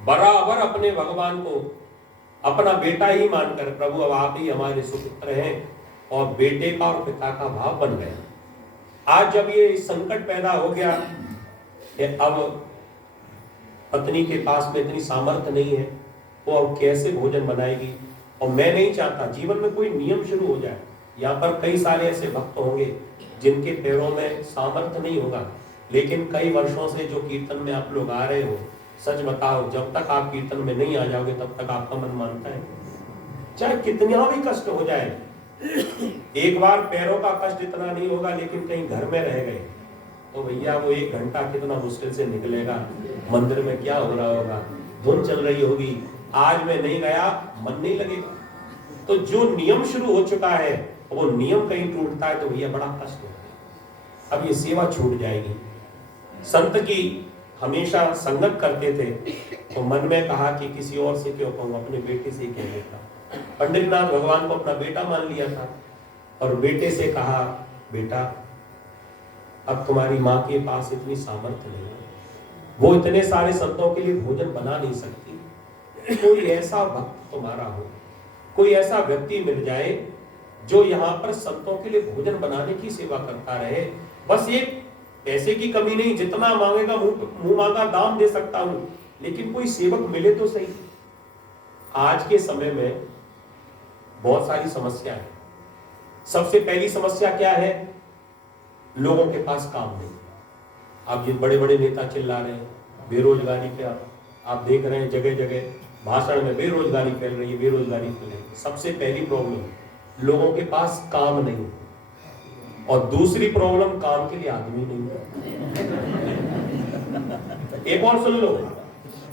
बराबर अपने भगवान को अपना बेटा ही मानकर, प्रभु अब आप ही हमारे सुपुत्र हैं, और बेटे का और पिता का भाव बन गया। आज जब ये संकट पैदा हो गया कि अब पत्नी के पास में इतनी सामर्थ्य नहीं है, वो अब कैसे भोजन बनाएगी, और मैं नहीं चाहता जीवन में कोई नियम शुरू हो जाए। यहाँ पर कई सारे ऐसे भक्त होंगे जिनके पैरों में सामर्थ्य नहीं होगा, लेकिन कई वर्षों से जो कीर्तन में आप लोग आ रहे हो, सच बताओ जब तक आप कीर्तन में नहीं आ जाओगे तब तक आपका मन मानता है? चाहे कितना भी कष्ट हो जाए, एक बार पैरों का कष्ट इतना नहीं होगा, लेकिन कहीं घर में रह गए तो भैया वो 1 घंटा कितना मुश्किल से निकलेगा। मंदिर में क्या हो रहा होगा, धुन चल रही होगी, आज मैं नहीं गया मन नहीं लगेगा। तो जो नियम शुरू हो चुका है वो नियम कहीं टूटता है तो भैया बड़ा कष्ट होता है। अब ये सेवा छूट जाएगी। संत की हमेशा संगत करते थे तो मन में कहा कि किसी और से क्यों कहूं, अपने बेटे से कह देता। पंडरीनाथ भगवान को अपना बेटा मान लिया था और बेटे से कहा, बेटा अब तुम्हारी माँ के पास इतनी सामर्थ्य नहीं है, वो इतने सारे संतों के लिए भोजन बना नहीं सकती। कोई ऐसा भक्त तुम्हारा हो, कोई ऐसा व्यक्ति मिल जाए जो यहाँ पर संतों के लिए भोजन बनाने की सेवा करता रहे। बस एक पैसे की कमी नहीं, जितना मांगेगा मुंह मांगा दाम दे सकता हूं, लेकिन कोई सेवक मिले तो सही। आज के समय में बहुत सारी समस्या है। सबसे पहली समस्या क्या है? लोगों के पास काम नहीं। आप ये बड़े बड़े नेता चिल्ला रहे हैं बेरोजगारी पे, आप देख रहे हैं जगह जगह भाषण में बेरोजगारी फैल रही है, बेरोजगारी फैल रही है। सबसे पहली प्रॉब्लम लोगों के पास काम नहीं, और दूसरी प्रॉब्लम काम के लिए आदमी नहीं है। एक और सुन लो,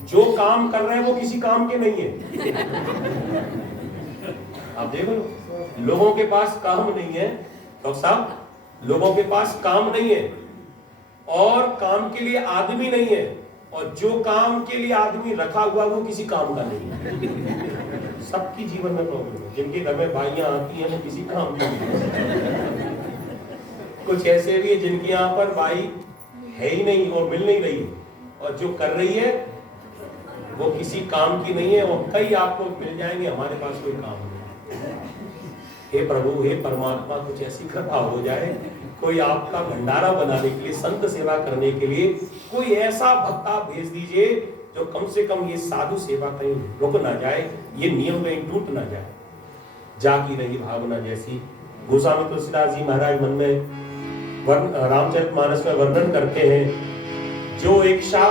जो काम कर रहे हैं वो किसी काम के नहीं है। आप देखो लोगों के पास काम नहीं है, डॉक्टर साहब लोगों के पास काम नहीं है और काम के लिए आदमी नहीं है, और जो काम के लिए आदमी रखा हुआ वो किसी काम का नहीं है। सबकी जीवन में प्रॉब्लम है। जिनके घर में भाइयां आती हैं वो किसी काम की नहीं है। कुछ ऐसे भी है जिनकी यहाँ पर भाई है ही नहीं और मिल नहीं रही, और जो कर रही है वो किसी काम की नहीं है। और कई आपको मिल जाएंगे हमारे पास कोई काम नहीं। हे प्रभु, हे परमात्मा, कुछ ऐसी कृपा हो जाए, कोई आपका भंडारा बनाने के लिए, संत सेवा करने के लिए कोई ऐसा भक्त आप भेज दीजिए जो कम से कम ये साधु सेवा कहीं रुक ना जाए, ये नियम कहीं टूट ना जाए। जागी रही भावना जैसी। गोस्वामी तुलसीदास जी महाराज मन में रामचरितमानस में वर्णन करते हैं, जो इच्छा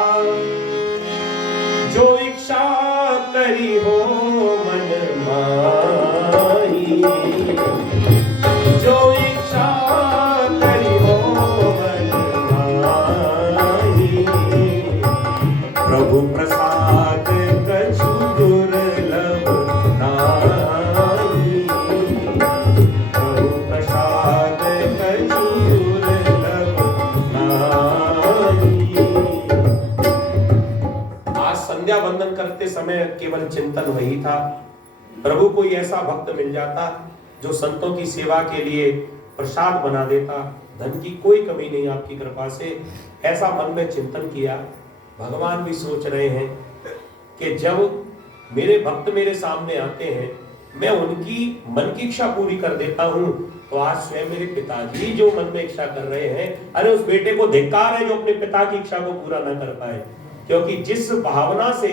करी हो मन माही, जो इच्छा करी हो मन माही, प्रभु प्रसाद कछु दुर्लभ नाहि, प्रभु प्रसाद कछु दुर्लभ नाहि। आज संध्या वंदन करते समय केवल चिंतन वही था, प्रभु कोई ऐसा भक्त मिल जाता जो संतों की सेवा के लिए प्रसाद बना देता। धन की कोई कमी नहीं आपकी कृपा से। ऐसा मन में चिंतन किया। भगवान भी सोच रहे हैं कि जब मेरे भक्त मेरे सामने आते हैं, मैं उनकी मन की इच्छा पूरी कर देता हूं, तो आज स्वयं मेरे पिताजी जो मन में इच्छा कर रहे हैं, अरे उस बेटे को धिक्कार है जो अपने पिता की इच्छा को पूरा न कर पाए। क्योंकि जिस भावना से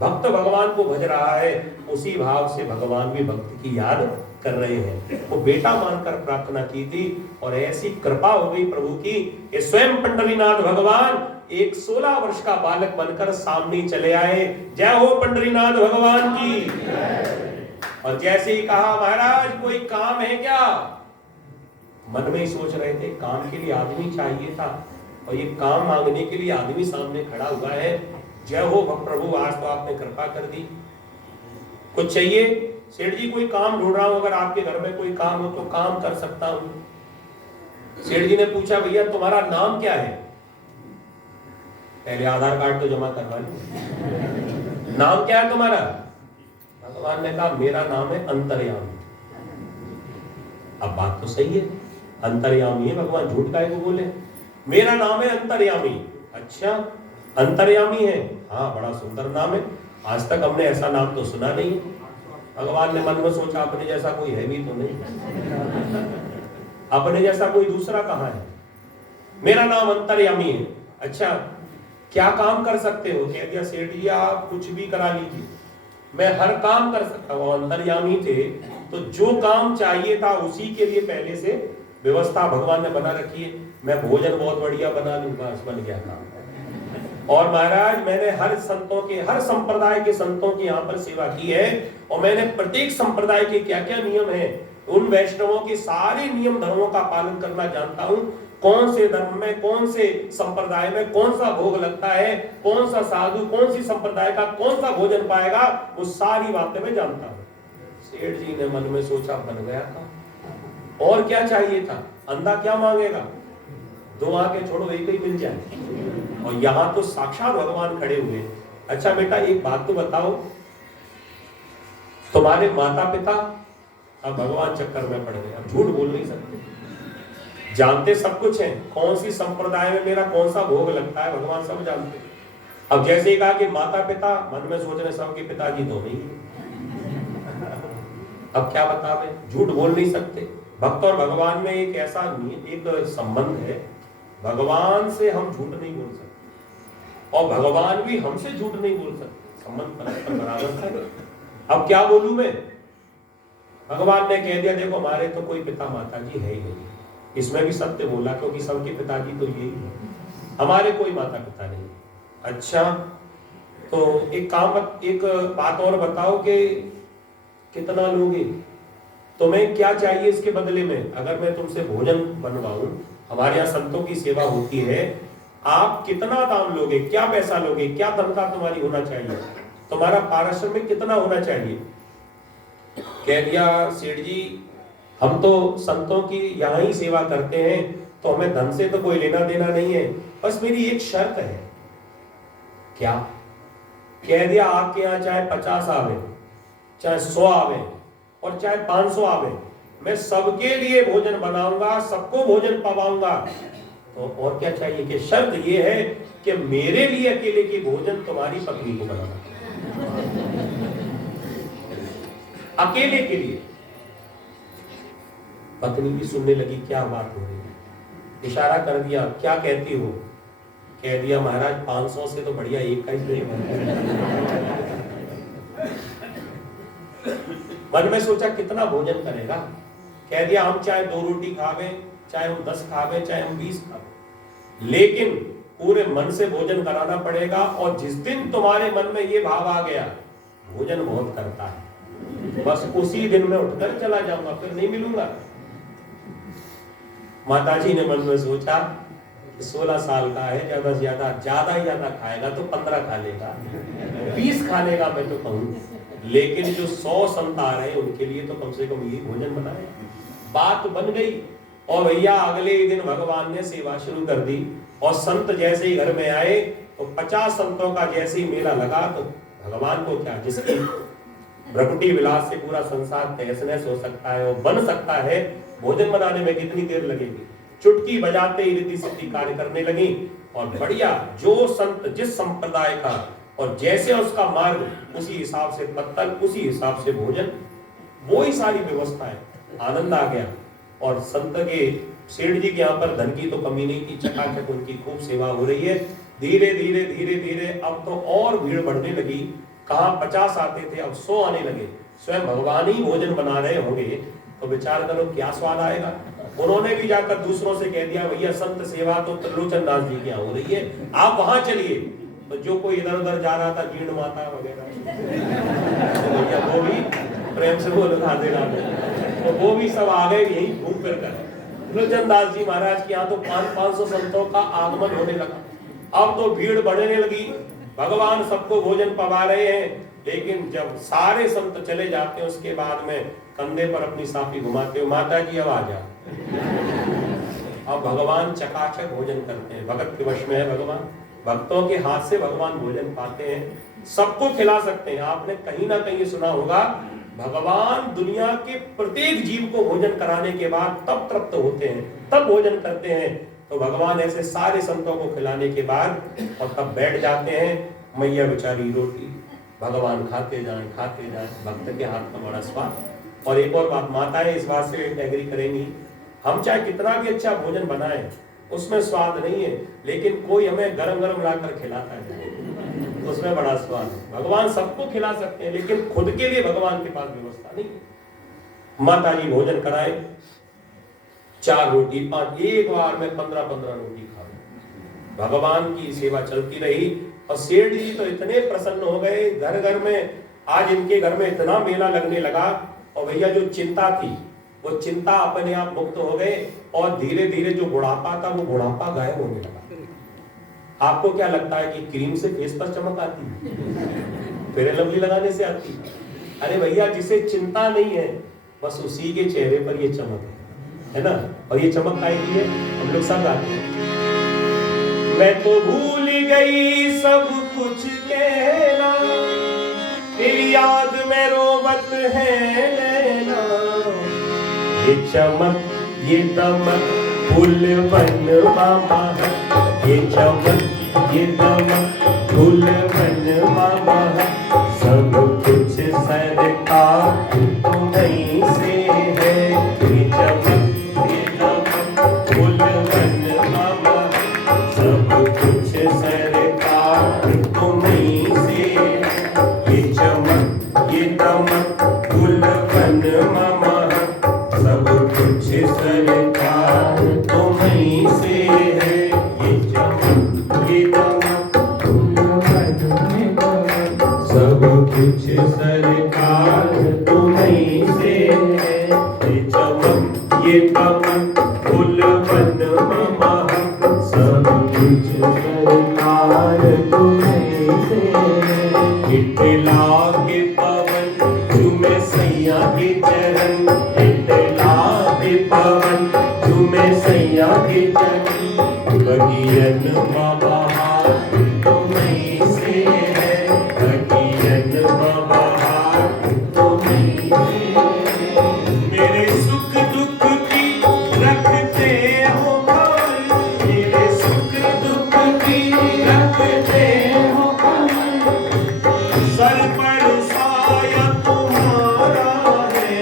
भक्त भगवान को भज रहा है उसी भाव से भगवान भी भक्त की याद कर रहे हैं। वो बेटा मानकर प्रार्थना की थी और ऐसी कृपा हो गई प्रभु की कि स्वयं पंढरीनाथ भगवान एक 16 वर्ष का बालक बनकर सामने चले आए। जय हो पंढरीनाथ भगवान की। और जैसे ही कहा महाराज कोई काम है क्या, मन में ही सोच रहे थे काम के लिए आदमी चाहिए था और ये काम मांगने के लिए आदमी सामने खड़ा हुआ है। जय हो प्रभु, आज तो आपने कृपा कर दी। कुछ चाहिए सेठ जी? कोई काम ढूंढ रहा हूं, अगर आपके घर में कोई काम हो तो काम कर सकता हूं। सेठ जी ने पूछा भैया तुम्हारा नाम क्या है? पहले आधार कार्ड तो जमा करवा लो। नाम क्या है तुम्हारा? भगवान ने कहा मेरा नाम है अंतर्यामी। अब बात तो सही है, अंतर्यामी है भगवान, झूठ काहे को बोले? मेरा नाम है अंतर्यामी। अच्छा अंतर्यामी है, हाँ बड़ा सुंदर नाम है, आज तक हमने ऐसा नाम तो सुना नहीं। भगवान ने मन में सोचा अपने जैसा कोई है भी तो नहीं, अपने जैसा कोई दूसरा कहाँ है? मेरा नाम अंतर्यामी है। अच्छा क्या काम कर सकते हो? कह दिया सेठ जी आप कुछ भी करा लीजिए, मैं हर काम कर सकता हूँ। अंतर्यामी थे तो जो काम चाहिए था उसी के लिए पहले से व्यवस्था भगवान ने बना रखी है। मैं भोजन बहुत बढ़िया बना लूंगा, बन गया काम। और महाराज मैंने हर संतों के, हर संप्रदाय के संतों की यहाँ पर सेवा की है और मैंने प्रत्येक संप्रदाय के क्या क्या नियम है उन वैष्णवों के सारे नियम धर्मों का पालन करना जानता हूँ। कौन से धर्म में, कौन से संप्रदाय में कौन सा भोग लगता है, कौन सा साधु कौन सी संप्रदाय का कौन सा भोजन पाएगा, वो सारी बातें मैं जानता हूँ। सेठ जी ने मन में सोचा बन गया था। और क्या चाहिए था? अंधा क्या मांगेगा? 2 आंखें छोड़ो एक ही मिल जाए। और यहाँ तो साक्षात भगवान खड़े हुए। अच्छा बेटा एक बात तो बताओ, तुम्हारे माता पिता, अब भगवान चक्कर में पड़ गए, अब झूठ बोल नहीं सकते, जानते सब कुछ है, कौन सी संप्रदाय में मेरा कौन सा भोग लगता है भगवान सब जानते। अब जैसे ही कहा कि माता पिता, मन में सोच रहे सबके पिताजी तो नहीं, अब क्या बतावे, झूठ बोल नहीं सकते। भक्त और भगवान में एक ऐसा एक संबंध है, भगवान से हम झूठ नहीं बोल सकते और भगवान भी हमसे झूठ नहीं बोल सकते, संबंध परस्पर बराबर है। अब क्या बोलूं मैं? भगवान ने कह दिया देखो हमारे तो कोई पिता माता जी है ही नहीं, इसमें भी सत्य बोला क्योंकि सबके पिताजी तो यही है, हमारे कोई माता पिता नहीं। अच्छा तो एक बात और बताओ कि कितना लोगे, तुम्हें क्या चाहिए इसके बदले में? अगर मैं तुमसे भोजन बनवाऊं, हमारे यहाँ संतों की सेवा होती है, आप कितना दाम लोगे, क्या पैसा लोगे, क्या तनख्वाह तुम्हारी होना चाहिए, तुम्हारा पारिश्रमिक कितना होना चाहिए? कह दिया सेठ जी हम तो संतों की यहाँ ही सेवा करते हैं तो हमें धन से तो कोई लेना देना नहीं है, बस मेरी एक शर्त है। क्या? कह दिया आपके यहाँ चाहे 50 आवे, चाहे 100 आवे और चाहे 500 आवे, मैं सबके लिए भोजन बनाऊंगा, सबको भोजन पवाऊंगा। तो और क्या चाहिए? कि शर्त ये है कि मेरे लिए अकेले की भोजन तुम्हारी पत्नी को बनाना, अकेले के लिए। पत्नी भी सुनने लगी क्या बात हो रही है, इशारा कर दिया क्या कहती हो? कह दिया महाराज 500 से तो बढ़िया एक का ही नहीं बनता। मन में सोचा कितना भोजन करेगा? कह दिया हम चाहे 2 रोटी खावे, चाहे हम 10 खावे, चाहे हम 20 खावे, लेकिन पूरे मन से भोजन कराना पड़ेगा। और जिस दिन तुम्हारे मन में ये भाव आ गया भोजन बहुत करता है, बस उसी दिन मैं उठकर चला जाऊंगा, फिर नहीं मिलूंगा। माताजी ने मन में सोचा 16 साल का है, ज्यादा से ज्यादा ही ज्यादा खाएगा तो 15 खा लेगा, 20 खा लेगा मैं तो कहूँ, लेकिन जो 100 संत आ रहे हैं उनके लिए तो कम से कम यही भोजन बनाए। बात बन गई और भैया अगले दिन भगवान ने सेवा शुरू कर दी। और संत जैसे ही घर में आए तो 50 संतों का जैसे ही मेला लगा तो भगवान को क्या, जिसकी भ्रकुटी विलास से पूरा संसार तहस नहस हो सकता है और बन सकता है, भोजन बनाने में कितनी देर लगेगी? चुटकी बजाते ही रिद्धि सिद्धि कार्य करने लगी। और बढ़िया जो संत जिस संप्रदाय का और जैसे उसका मार्ग उसी हिसाब से पत्तल, उसी हिसाब से भोजन, वो ही सारी व्यवस्था है। आनंद आ गया और संत के सेठ जी के यहाँ पर धन की तो कमी नहीं थी, चकाचक उनकी खूब सेवा हो रही है। धीरे धीरे धीरे धीरे अब तो और भीड़ बढ़ने लगी। कहाँ 50 आते थे, अब 100 आने लगे। स्वयं भगवान ही भोजन बना रहे होंगे तो विचार करो क्या स्वाद आएगा। उन्होंने भी जाकर दूसरों से कह दिया भैया संत सेवा तो त्रिलोचन दास जी की यहाँ हो रही है, आप वहां चलिए। तो जो कोई इधर उधर जा रहा था, जीर्ण माता वगैरह, तो वो भी प्रेम से बोल राधे राधे, तो वो भी सब आ गए यही घूम फिर कर। त्रिलोचन दास जी महाराज के यहाँ तो 500 संतों का आगमन होने लगा। अब तो भीड़ बढ़ने लगी, भगवान सबको भोजन पवा रहे हैं। लेकिन जब सारे संत चले जाते हैं उसके बाद में कंधे पर अपनी साफी घुमाते हो, माता जी अब आ जा। अब भगवान चकाचक भोजन करते हैं, भगत के वश में है भगवान। भक्तों के हाथ से भगवान भोजन पाते हैं, सबको खिला सकते हैं। आपने कहीं ना कहीं सुना होगा भगवान दुनिया के प्रत्येक जीव को भोजन कराने के बाद तब तृप्त होते हैं, तब भोजन करते हैं। तो भगवान ऐसे सारे संतों को खिलाने के बाद और तब बैठ जाते हैं। मैया बेचारी रोटी, भगवान खाते जाएं, भक्त के हाथ का बड़ा स्वाद। और एक और बात, माताएं इस बात से एग्री करेंगी, हम चाहे कितना भी अच्छा भोजन बनाएं उसमें स्वाद नहीं है, लेकिन कोई हमें गरम गरम लाकर खिलाता है उसमें बड़ा स्वाद है। भगवान सबको खिला सकते हैं, लेकिन खुद के लिए भगवान के पास व्यवस्था नहीं। माता जी भोजन कराए, 4 रोटी 5, एक बार में 15-15 रोटी खा। भगवान की सेवा चलती रही और सेठ जी तो इतने प्रसन्न हो गए। घर घर में आज इनके घर में इतना मेला लगने लगा और भैया जो चिंता थी वो चिंता अपने आप मुक्त हो गए और धीरे धीरे जो बुढ़ापा था वो बुढ़ापा गायब होने लगा। आपको क्या लगता है कि क्रीम से फेस पर चमक आती है, फेयर लवली लगाने से आती है? अरे भैया जिसे चिंता नहीं है बस उसी के चेहरे पर ये चमक है ना। और ये चमक आएगी है, हम लोग सब गाते हैं, मैं तो भूल गई सब कुछ कहना, तेरी याद में रोवत है नैना, ये चमक ये दमक फूल बन मामा, ये चमक ये दमक फूल बन मामा, सब कुछ सरकार तुम्हीं से है, ये चमक ये दमक फूल बन मामा, सब कुछ सरकार तुम्हीं से है, ये चमक ये दमक फूल बन मामा, सब कुछ सरकार तुम्हीं से है, ये चमक ये दमक फूल बन मामा, सब कुछ सरकार तुम्हीं से है, ये चमक ये दमक फूल बन मामा, सब कुछ सरकार तुम्हीं से है, इटला के पवन झूमे सैया के चरण, इटला के पवन झूमे सैया के चरण, बगियन बाबा तुम्हीं से है, बगियन बाबा तुम्हीं से है, मेरे सुख दुख की रखते हो खबर, मेरे सुख दुख की रखते हो खबर, सर पर साया तुम्हारा है,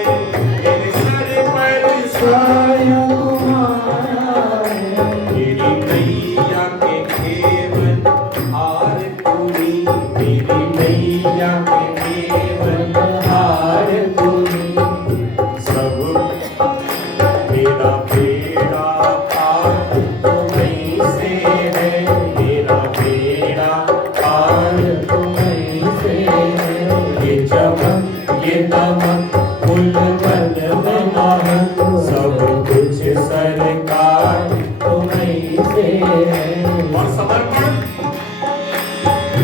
मेरे सर पर साया तुम्हारा है, मेरी मैया के केवल हार तुम्हीं, मेरी मैया के केवल हार तुम्हीं, सब मेरा बेड़ा पार तुम्हीं से है, मेरा बेड़ा पार तुम्हीं से है, ये चमक ये दमक फूल बन मामा, सब कुछ सरकार तुम्हीं से है। और समर्पण,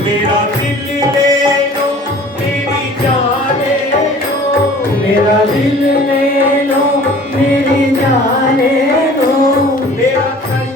मेरा दिल ले लो मेरी जान ले लो, मेरा दिल ले लो मेरी जान ले लो, मेरा तन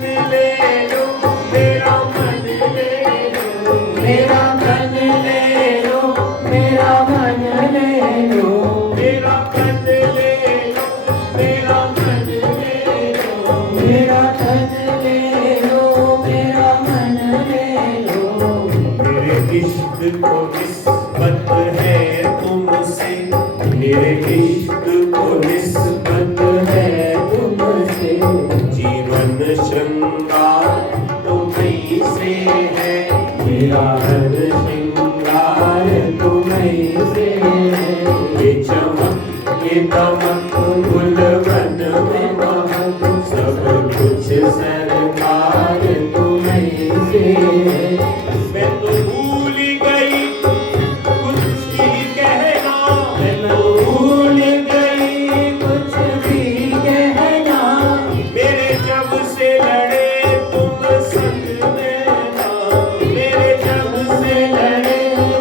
श्रृंगार तुम्हीं से है, मेरा हर श्रृंगार तुम्हीं से है। ये चमक ये दमक गुलवन में महक, सब कुछ सरकार तुम्हीं से है। मैं तो भूल गई कुछ भी कहना, मैं तो भूल गई कुछ भी कहना, मेरे जब से लड़े तुम संग में ना, मेरे जब से लड़े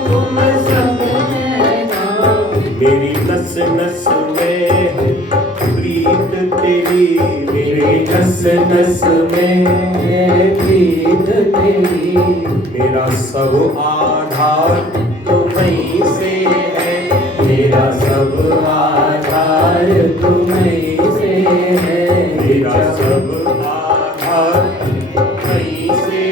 तुम संग में ना, मेरी नस नस में है प्रीत तेरी, मेरी नस नस में है प्रीत तेरी, मेरा सब आधार तुम्हीं से है, मेरा सब आधार तुम्हीं से है, मेरा सब आधार तुम्हीं से।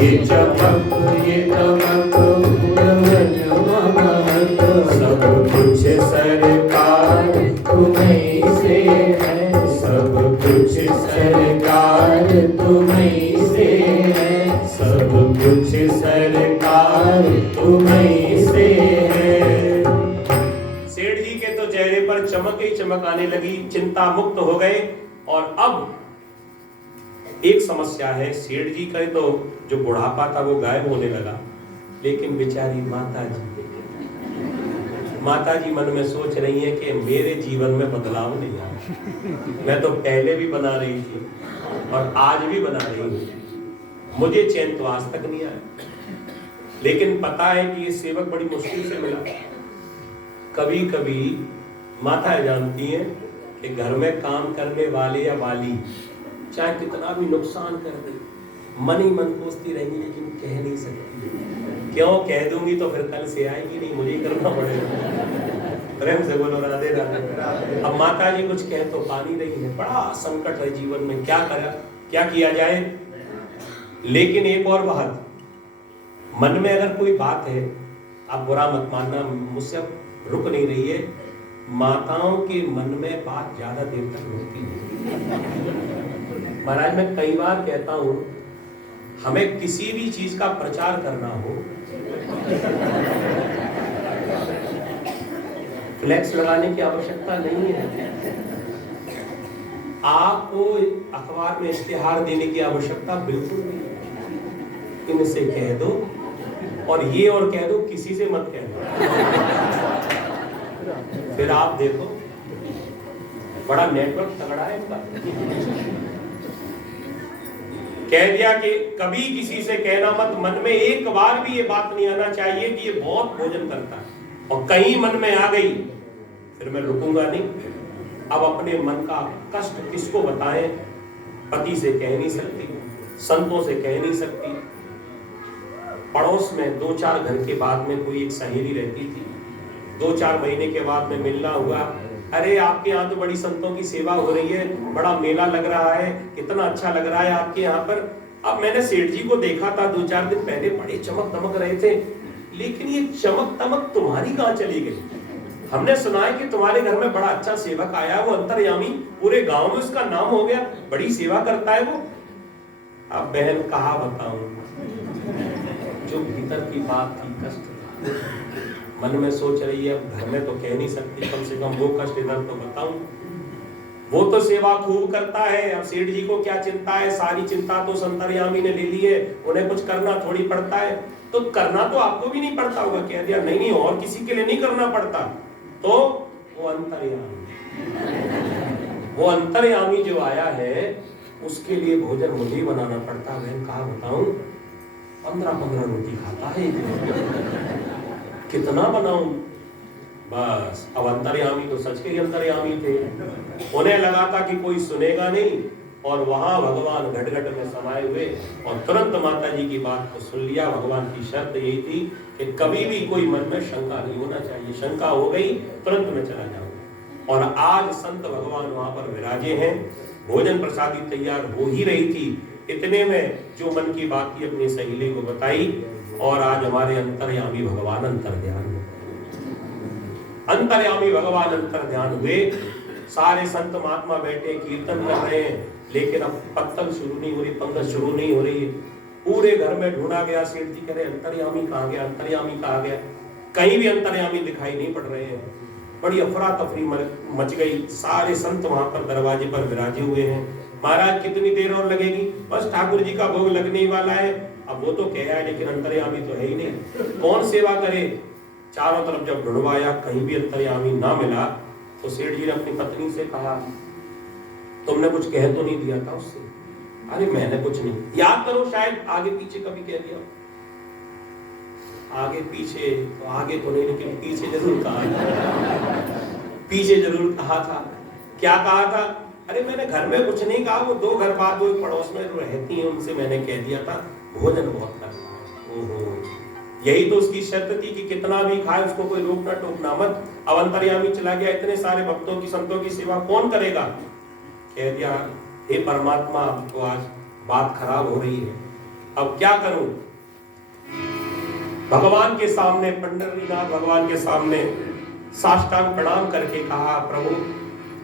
ये चमक ये दमक गुलवन महक, सब कुछ सरकार तुम्हीं से है, सब कुछ सरकार तुम्हीं से है, सब कुछ सरकार तुम्हीं से है। सेठ जी के तो चेहरे पर चमक ही चमक आने लगी, चिंता मुक्त हो गए। और अब एक समस्या है, सेठ जी का तो जो बुढ़ापा था वो गायब होने लगा, लेकिन बेचारी माता जी मन में सोच रही हैं कि मेरे जीवन में बदलाव नहीं आया। मैं तो पहले भी बना रही थी और आज भी बना रही हूँ, मुझे चैन तो आज तक नहीं आया। लेकिन पता है कि ये सेवक बड़ी मुश्किल से मिला। कभी कभी माताएं जानती हैं कि घर में काम करने वाले या वाली चाहे कितना भी नुकसान कर दे, मन ही मन कोसती रहेगी, लेकिन कह नहीं सकती। क्यों? कह दूंगी तो फिर कल से आएगी नहीं, मुझे ही करना पड़ेगा। प्रेम से बोलो राधे राधे। अब माता जी कुछ कह तो पा नहीं रही है, बड़ा संकट है जीवन में, क्या किया जाए। लेकिन एक और बात, मन में अगर कोई बात है, आप बुरा मत मानना, मुझसे रुक नहीं रही है, माताओं के मन में बात ज्यादा देर तक रुकती है। महाराज मैं कई बार कहता हूं, हमें किसी भी चीज का प्रचार करना हो, फ्लैक्स लगाने की आवश्यकता नहीं है, आपको अखबार में इश्तिहार देने की आवश्यकता बिल्कुल नहीं है। इनसे कह दो और ये और कह दो, किसी से मत कह दो। फिर आप देखो बड़ा नेटवर्क तगड़ा है इनका। कह दिया कि कभी किसी से कहना मत, मन में एक बार भी ये बात नहीं आना चाहिए कि ये बहुत भोजन करता है, और कहीं मन में आ गई फिर मैं रुकूंगा नहीं। अब अपने मन का कष्ट किसको बताएं? पति से कह नहीं सकती, संतों से कह नहीं सकती। पड़ोस में 2-4 घर के बाद में कोई एक सहेली रहती थी, 2-4 महीने के बाद में मिलना हुआ, अरे आपके यहाँ तो बड़ी संतों की सेवा हो रही है, बड़ा मेला लग रहा है, कितना अच्छा लग रहा है आपके यहाँ पर। अब मैंने सेठ जी को देखा था 2-4 दिन पहले, बड़े चमक दमक रहे थे, लेकिन ये चमक दमक तुम्हारी कहाँ चली गई? हमने सुना है कि तुम्हारे घर में बड़ा अच्छा सेवक आया, वो अंतर्यामी, पूरे गांव में उसका नाम हो गया, बड़ी सेवा करता है वो। अब बहन कहा बताऊं, जो भीतर की बात थी, कष्ट था, मन में सोच रही है, घर में तो कह नहीं सकती, कम से कम वो कष्ट इधर तो बताऊं। वो तो सेवा खूब करता है, अब सेठ जी को क्या चिंता है, सारी चिंता तो अंतर्यामी ने ले ली है, उन्हें कुछ करना थोड़ी पड़ता है, तो करना तो आपको भी नहीं पड़ता होगा। कह दिया नहीं और किसी के लिए नहीं करना पड़ता, तो वो अंतर्यामी जो आया है उसके लिए भोजन मुझे ही बनाना पड़ता है। बहन कहा बताऊं, 15-15 रोटी खाता है, कितना बनाऊं? बस अब अंतर्यामी तो सच के ही अंतर्यामी थे, उन्हें लगा था कि कोई सुनेगा नहीं, और वहां भगवान घट-घट में समाये हुए, और तुरंत माता जी की बात को सुन लिया। भगवान की शर्त यही थी कि कभी भी कोई मन में शंका नहीं होना चाहिए, शंका हो गई तुरंत मैं चला जाऊंगा। और आज संत भगवान वहां पर विराजे हैं, भोजन प्रसादी तैयार हो ही रही थी, इतने में जो मन की बात थी अपनी सहेली को बताई, और आज हमारे अंतर्यामी भगवान अंतर्ध्यान हुए। अंतर्यामी भगवान अंतर्ध्यान हुए, सारे संत महात्मा बैठे कीर्तन कर रहे हैं, लेकिन अब पत्तल शुरू नहीं हो रही, पंगत शुरू नहीं हो रही है। पूरे घर में ढूंढा गया, सेठ जी कह रहे अंतर्यामी कहाँ गया, अंतर्यामी कहाँ गया, कहीं भी अंतर्यामी दिखाई नहीं पड़ रहे हैं। बड़ी अफरा तफरी मच गई, सारे संत वहां पर दरवाजे पर विराजे हुए हैं। महाराज कितनी देर और लगेगी, बस ठाकुर जी का भोग लगने ही वाला है। अब वो तो कह रहा है लेकिन अंतर्यामी तो है ही नहीं, कौन सेवा करे। चारों तरफ जब ढूंढवाया, कहीं भी अंतर्यामी ना मिला, तो सेठ जी ने अपनी पत्नी से कहा तुमने कुछ कह तो नहीं दिया था उससे? अरे मैंने कुछ नहीं, याद करो शायद आगे पीछे कभी कह दिया। आगे पीछे तो आगे तो नहीं, लेकिन पीछे जरूर कहा था। पीछे जरूर कहा था। क्या कहा था? अरे मैंने घर में कुछ नहीं कहा, वो 2 घर बाद वो पड़ोस में जो रहती हैं उनसे मैंने कह दिया था भोजन बहुत करना है। ओहो, यही तो उसकी शर्त थी कि कितना भी खाए उसको कोई रोकना टोकना मत। अब अंतर्यामी चला गया, इतने सारे भक्तों की संतों की सेवा कौन करेगा? कह दिया हे परमात्मा, तो आज बात खराब हो रही है, अब क्या करूं? भगवान के सामने, पंडरीनाथ भगवान के सामने साष्टांग प्रणाम करके कहा प्रभु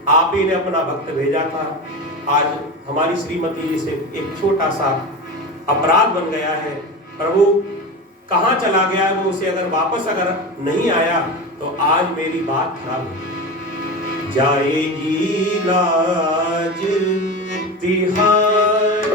आप ही ने अपना भक्त भेजा था, आज हमारी श्रीमती जी से एक छोटा सा अपराध बन गया है। प्रभु कहाँ चला गया है वो, उसे अगर वापस अगर नहीं आया तो आज मेरी बात खराब होगी। जाएगी लाज तिहार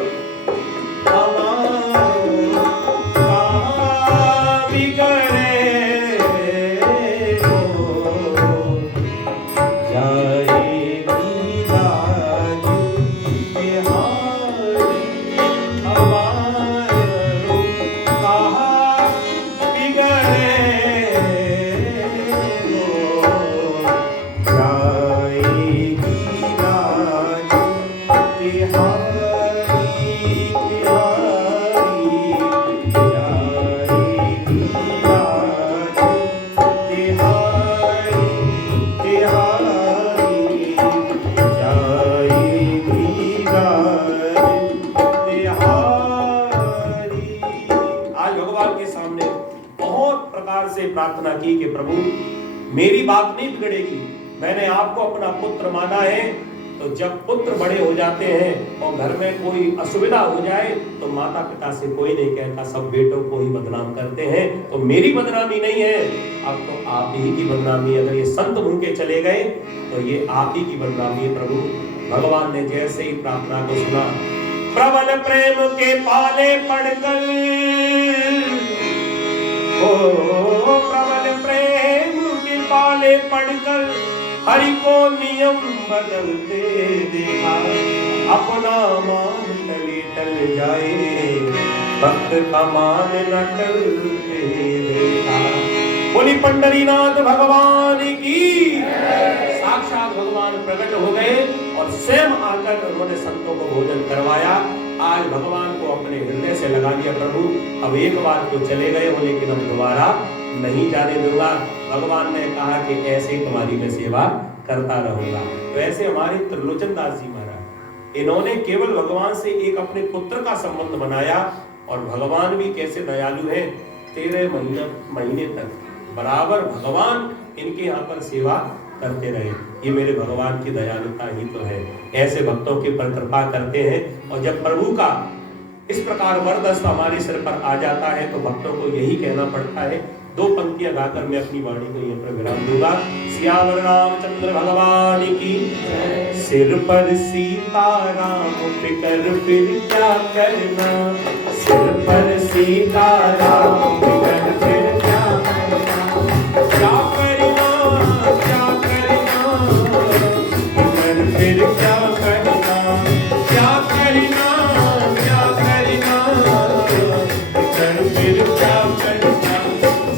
प्रार्थना की कि प्रभु मेरी बात नहीं बिगड़ेगी, मैंने आपको अपना पुत्र माना है। तो जब पुत्र बड़े हो जाते हैं और घर में कोई असुविधा हो जाए तो माता पिता से कोई नहीं कहता, सब बेटों को ही बदनाम करते हैं। तो मेरी बदनामी नहीं है, अब तो आप ही की बदनामी। अगर ये संत भूखे चले गए तो ये आप ही की बदनामी है प्रभु। भगवान ने जैसे ही प्रार्थना को सुना, प्रबल प्रेम के पाले पड़कर, प्रबल प्रेम के पाले पड़कर हरि को नियम बदलते देखा, अपना मान टले टल जाए, भक्त का मान न टलते देखा। बोली पंडरीनाथ भगवान की। साक्षात भगवान प्रकट हो गए और स्वयं आकर उन्होंने संतों को भोजन करवाया। आज भगवान को अपने हृदय से लगा लिया प्रभु, अब एक बार तो चले गए हो लेकिन अब दोबारा नहीं जाने दूंगा। भगवान ने कहा कि ऐसे ही तुम्हारी मैं सेवा करता रहूंगा। तो ऐसे हमारे त्रिलोचन दास जी महाराज, इन्होंने केवल भगवान से एक अपने पुत्र का संबंध बनाया और भगवान भी कैसे दयालु है, 13 महीने तक बराबर भगवान इनके यहाँ पर सेवा करते रहे। ये मेरे भगवान की दयालुता ही तो है, ऐसे भक्तों के पर कृपा करते हैं। और जब प्रभु का इस प्रकार वरदस्त हमारे सिर पर आ जाता है तो भक्तों को यही कहना पड़ता है। 2 पंक्तियां गाकर मैं अपनी वाणी को यहाँ पर विराम दूंगा। सियावर रामचंद्र भगवान की, सिर पर सीताराम फिकर फिर क्या करना, सिर पर सीताराम फिकर फिर क्या करना, क्या करना, क्या करना, फिकर फिर क्या करना, क्या करना, क्या करना, फिकर फिर क्या करना,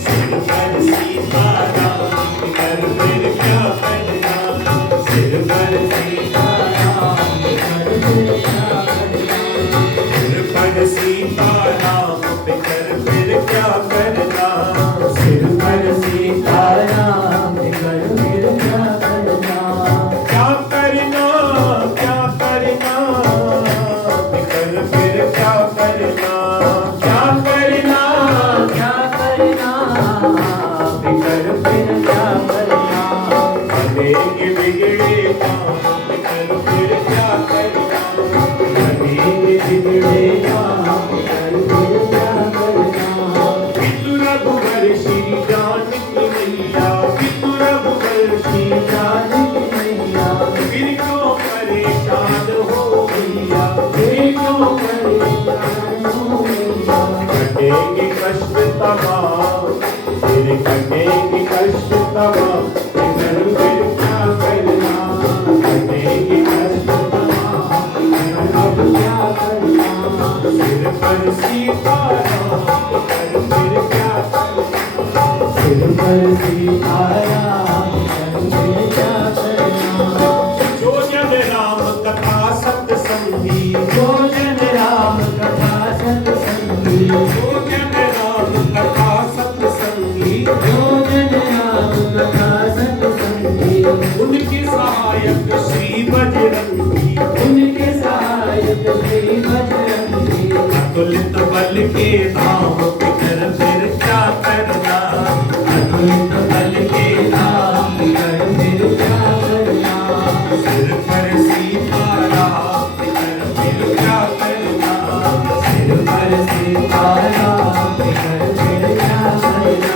सिर पर सीताराम फिकर फिर क्या करना, सिर पर सीताराम फिकर फिर क्या करना, सिर पर सीताराम फिकर फिर क्या क्या करना, सिर पर सीताराम कर फिर क्या करना, सिर पर सीताराम कर फिर क्या करना। जो जन राम कथा सत्संगी, जो जन राम कथा सत्संगी, जो जन राम कथा सत्संगी, जो जन राम कथा सत्संगी, उनके सहायक श्री बजरंगी, उनके सहायक श्री बजरंगी। अतुलित बल के धाम कर फिर क्या करना, अतुलित बल के धाम कर फिर क्या करना, सिर पर सीताराम कर फिर क्या करना, सिर पर सीताराम कर फिर क्या करना।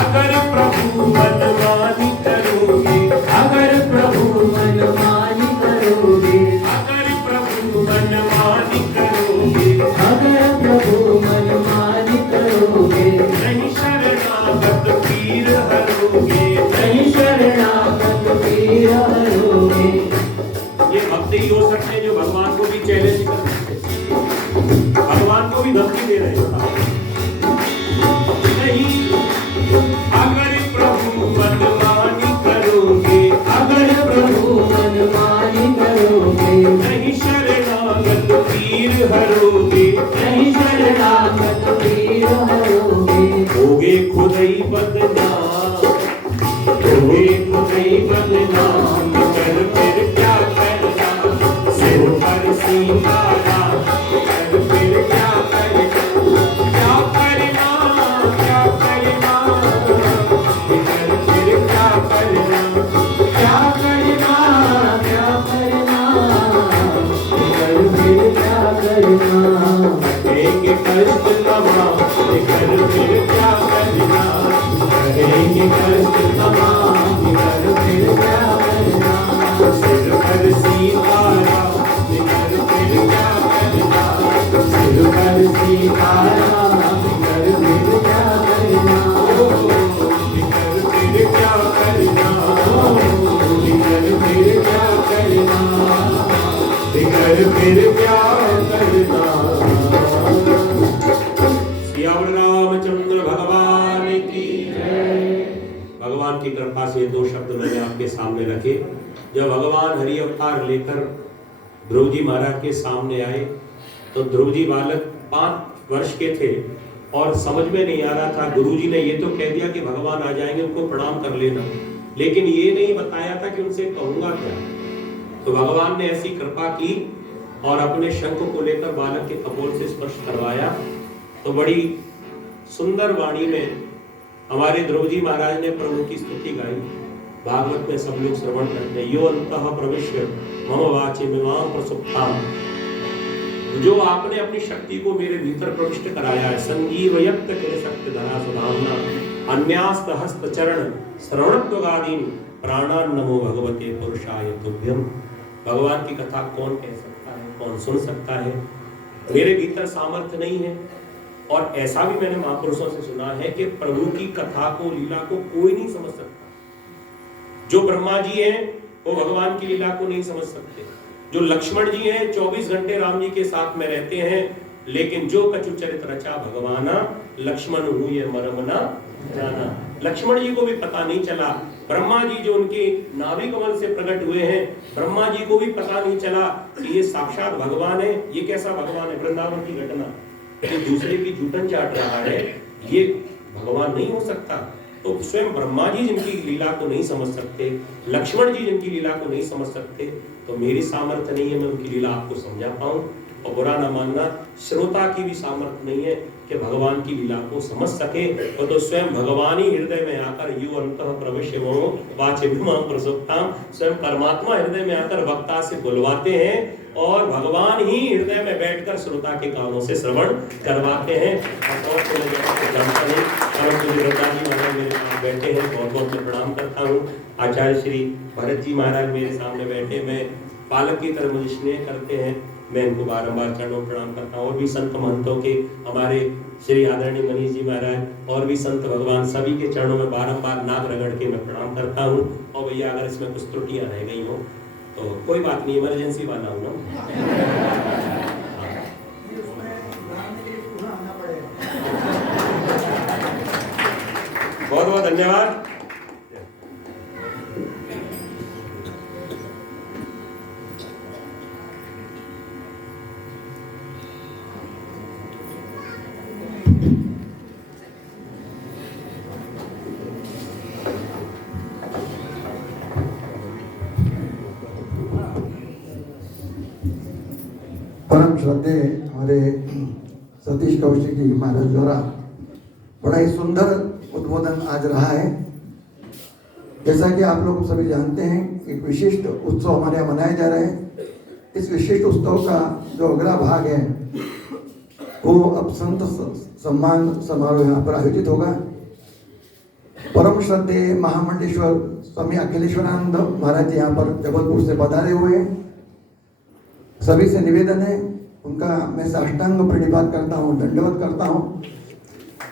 अगर प्रभु मनमानी करोगे, अगर प्रभु मनमानी करोगे, अगर प्रभु मनमानी करोगे, अगर प्रभु मनमानी करोगे, नहीं शरणागत पीर हरोगे। नहीं शरणागत पीर हरोगे। ये भक्त ही हो सकते हैं जो भगवान को भी चैलेंज कर सकते हैं, भगवान को भी धमकी दे रहे हैं। नहीं, अगर प्रभु मनमानी करोगे, अगर प्रभु मनमानी करोगे, नहीं शरणागत पीर हरोगे, नहीं शरणागत पीर हरोगे। होगे खुद ही बदनाम, होगे खुद ही बदनाम, कर फिर क्या करना, सिर पर सीताराम कर फिर क्या करना, क्या करना, क्या करना, कर फिर क्या करना, क्या करना, क्या करना, कर फिर क्या करना। कहेंगे कष्ट तमाम कर फिर क्या करना, कहेंगे कष्ट तमाम, कर फिर क्या करना। सिर पर सीताराम कर फिर क्या करना, सिर पर सीताराम कर फिर क्या करना। कर फिर क्या करना, कर फिर क्या करना, कर फिर क्या करना। सियावर रामचंद्र भगवान की जय। भगवान की कृपा से दो शब्द मैंने आपके सामने रखे। जब भगवान हरि अवतार लेकर ध्रुव जी महाराज के सामने आए तो ध्रुव जी बालक 5 वर्ष के थे और समझ में नहीं आ रहा था। गुरु जी ने ये तो कह दिया कि भगवान आ जाएंगे, उनको प्रणाम कर लेना, लेकिन ये नहीं बताया था कि उनसे कहूंगा क्या। तो भगवान ने ऐसी कृपा की और अपने शंख को लेकर बालक के कपोल से स्पर्श करवाया तो बड़ी सुंदर वाणी में हमारे ध्रुव जी महाराज ने प्रभु की स्तुति गाई। भागवत में सब लोग श्रवण करते हैं। यो अंतः प्रविश्य मम वाचि मिमां प्रसुप्तां, जो आपने अपनी शक्ति को मेरे भीतर प्रविष्ट कराया है। संजीवयत के शक्ति धरा सुधामना अन्यास्त हस्त चरण श्रवणत्वगादीन प्राणान नमो भगवते पुरुषाय तुभ्यम। भगवान की कथा कौन कह सकता है, कौन सुन सकता है। मेरे भीतर सामर्थ्य नहीं है। और ऐसा भी मैंने महापुरुषों से सुना है कि प्रभु की कथा को, लीला को कोई नहीं समझ सकता। जो ब्रह्मा जी हैं वो भगवान की लीला को नहीं समझ सकते। जो लक्ष्मण जी हैं 24 घंटे राम जी के साथ में रहते हैं, लेकिन जो कछु चरित रचा भगवाना लक्ष्मण हुए मरम न जाना। लक्ष्मण जी को भी पता नहीं चला। ब्रह्मा जी जो उनके नाभि कमल से प्रकट हुए हैं, ब्रह्मा जी को भी पता नहीं चला कि ये साक्षात भगवान है। ये कैसा भगवान है? वृंदावन की घटना, जो दूसरे की जूठन चाट रहा है, ये भगवान नहीं हो सकता। तो स्वयं ब्रह्मा जी जिनकी लीला को नहीं समझ सकते, लक्ष्मण जी जिनकी लीला को नहीं समझ सकते, तो मेरी सामर्थ्य नहीं है मैं उनकी लीला आपको समझा पाऊं। और बुरा न मानना, श्रोता की भी सामर्थ्य नहीं है कि भगवान की लीला को समझ सके। तो स्वयं भगवान ही हृदय में आकर यू अंतः प्रविश्य मनो वाचे विमां प्रसुप्तां, स्वयं परमात्मा हृदय में आकर वक्ता से बुलवाते हैं और भगवान ही हृदय में बैठकर श्रोता के कानों से श्रवण करवाते हैं। और तो मैं जानता नहीं, परंतु वृंदा जी महाराज मेरे साथ बैठे हैं, बहुत बहुत मैं प्रणाम करता हूँ। आचार्य श्री भरत जी महाराज मेरे सामने बैठे, मैं बालक की तरह मुझे स्नेह करते हैं, मैं इनको बारंबार चरणों प्रणाम करता हूँ। और भी संत महंतों के, हमारे श्री आदरणीय मनीष जी महाराज और भी संत भगवान, सभी के चरणों में बारंबार नाक रगड़ के मैं प्रणाम करता हूँ। और भैया अगर इसमें कुछ त्रुटियां रह गई हो तो कोई बात नहीं, इमरजेंसी वाला हूँ ना। श्रद्धे हमारे सतीश कौशिक जी महाराज द्वारा बड़ा ही सुंदर उद्बोधन आज रहा है। जैसा कि आप लोग सभी जानते हैं, एक विशिष्ट उत्सव हमारे यहाँ मनाया जा रहा है। इस विशिष्ट उत्सव का जो अगला भाग है वो अब संत सम्मान समारोह यहाँ पर आयोजित होगा। परम श्रद्धेय महामंडलेश्वर स्वामी अखिलेश्वरानंद महाराज जी यहाँ पर जबलपुर से पधारे हुए हैं। सभी से निवेदन है, उनका मैं साष्टांग प्रणिपात करता हूँ, दंडवत करता हूँ।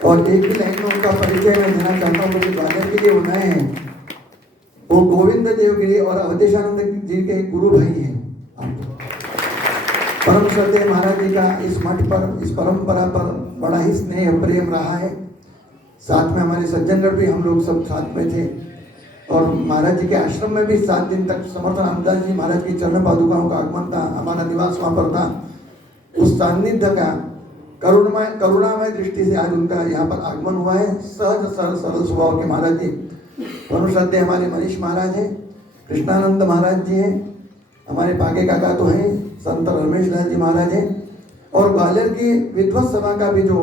और एक भी लाइन में उनका परिचय मैं देना चाहता हूँ। मुझे ग्वालियर के लिए उन्हें हैं, वो गोविंद देवगिरी और अवधेशानंद जी के गुरु भाई हैं। परम श्रद्धेय महाराज जी का इस मठ पर, इस परंपरा पर बड़ा ही स्नेह प्रेम रहा है। साथ में हमारे सज्जनगढ़ भी हम लोग सब साथ में थे और महाराज जी के आश्रम में भी 7 दिन तक समर्थ रामदास जी महाराज की चरण पादुकाओं का आगमन था। हमारा निवास वहाँ पर था। उस सान्निध्य का करुणामय दृष्टि से आज उनका यहाँ पर आगमन हुआ है। सहज सरल स्वभाव के महाराज जी। परम श्रद्धेय हमारे मनीष महाराज हैं, कृष्णानंद महाराज जी हैं, हमारे पागे काका तो हैं, संत रमेश लाल जी महाराज हैं। और ग्वालियर की विद्वत सभा का भी जो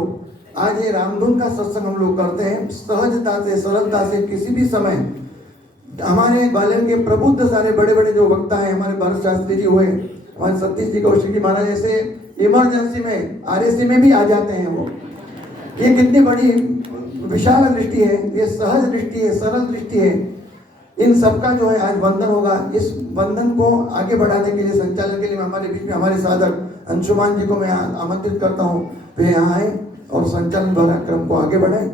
आज ये रामधुन का सत्संग हम लोग करते हैं, सहजता से सरलता से किसी भी समय हमारे ग्वालियर के प्रबुद्ध सारे बड़े बड़े जो वक्ता हैं, हमारे भरत शास्त्री जी हुए, हमारे सतीश जी कौशिक जी महाराज, ऐसे इमरजेंसी में आरएसी में भी आ जाते हैं वो। ये कितनी बड़ी विशाल दृष्टि है, ये सहज दृष्टि है, सरल दृष्टि है। इन सबका जो है आज वंदन होगा। इस वंदन को आगे बढ़ाने के लिए, संचालन के लिए हमारे बीच में हमारे साधक अंशुमान जी को मैं आमंत्रित करता हूँ, वे यहाँ आए और संचालन द्वारा क्रम को आगे बढ़ाएं।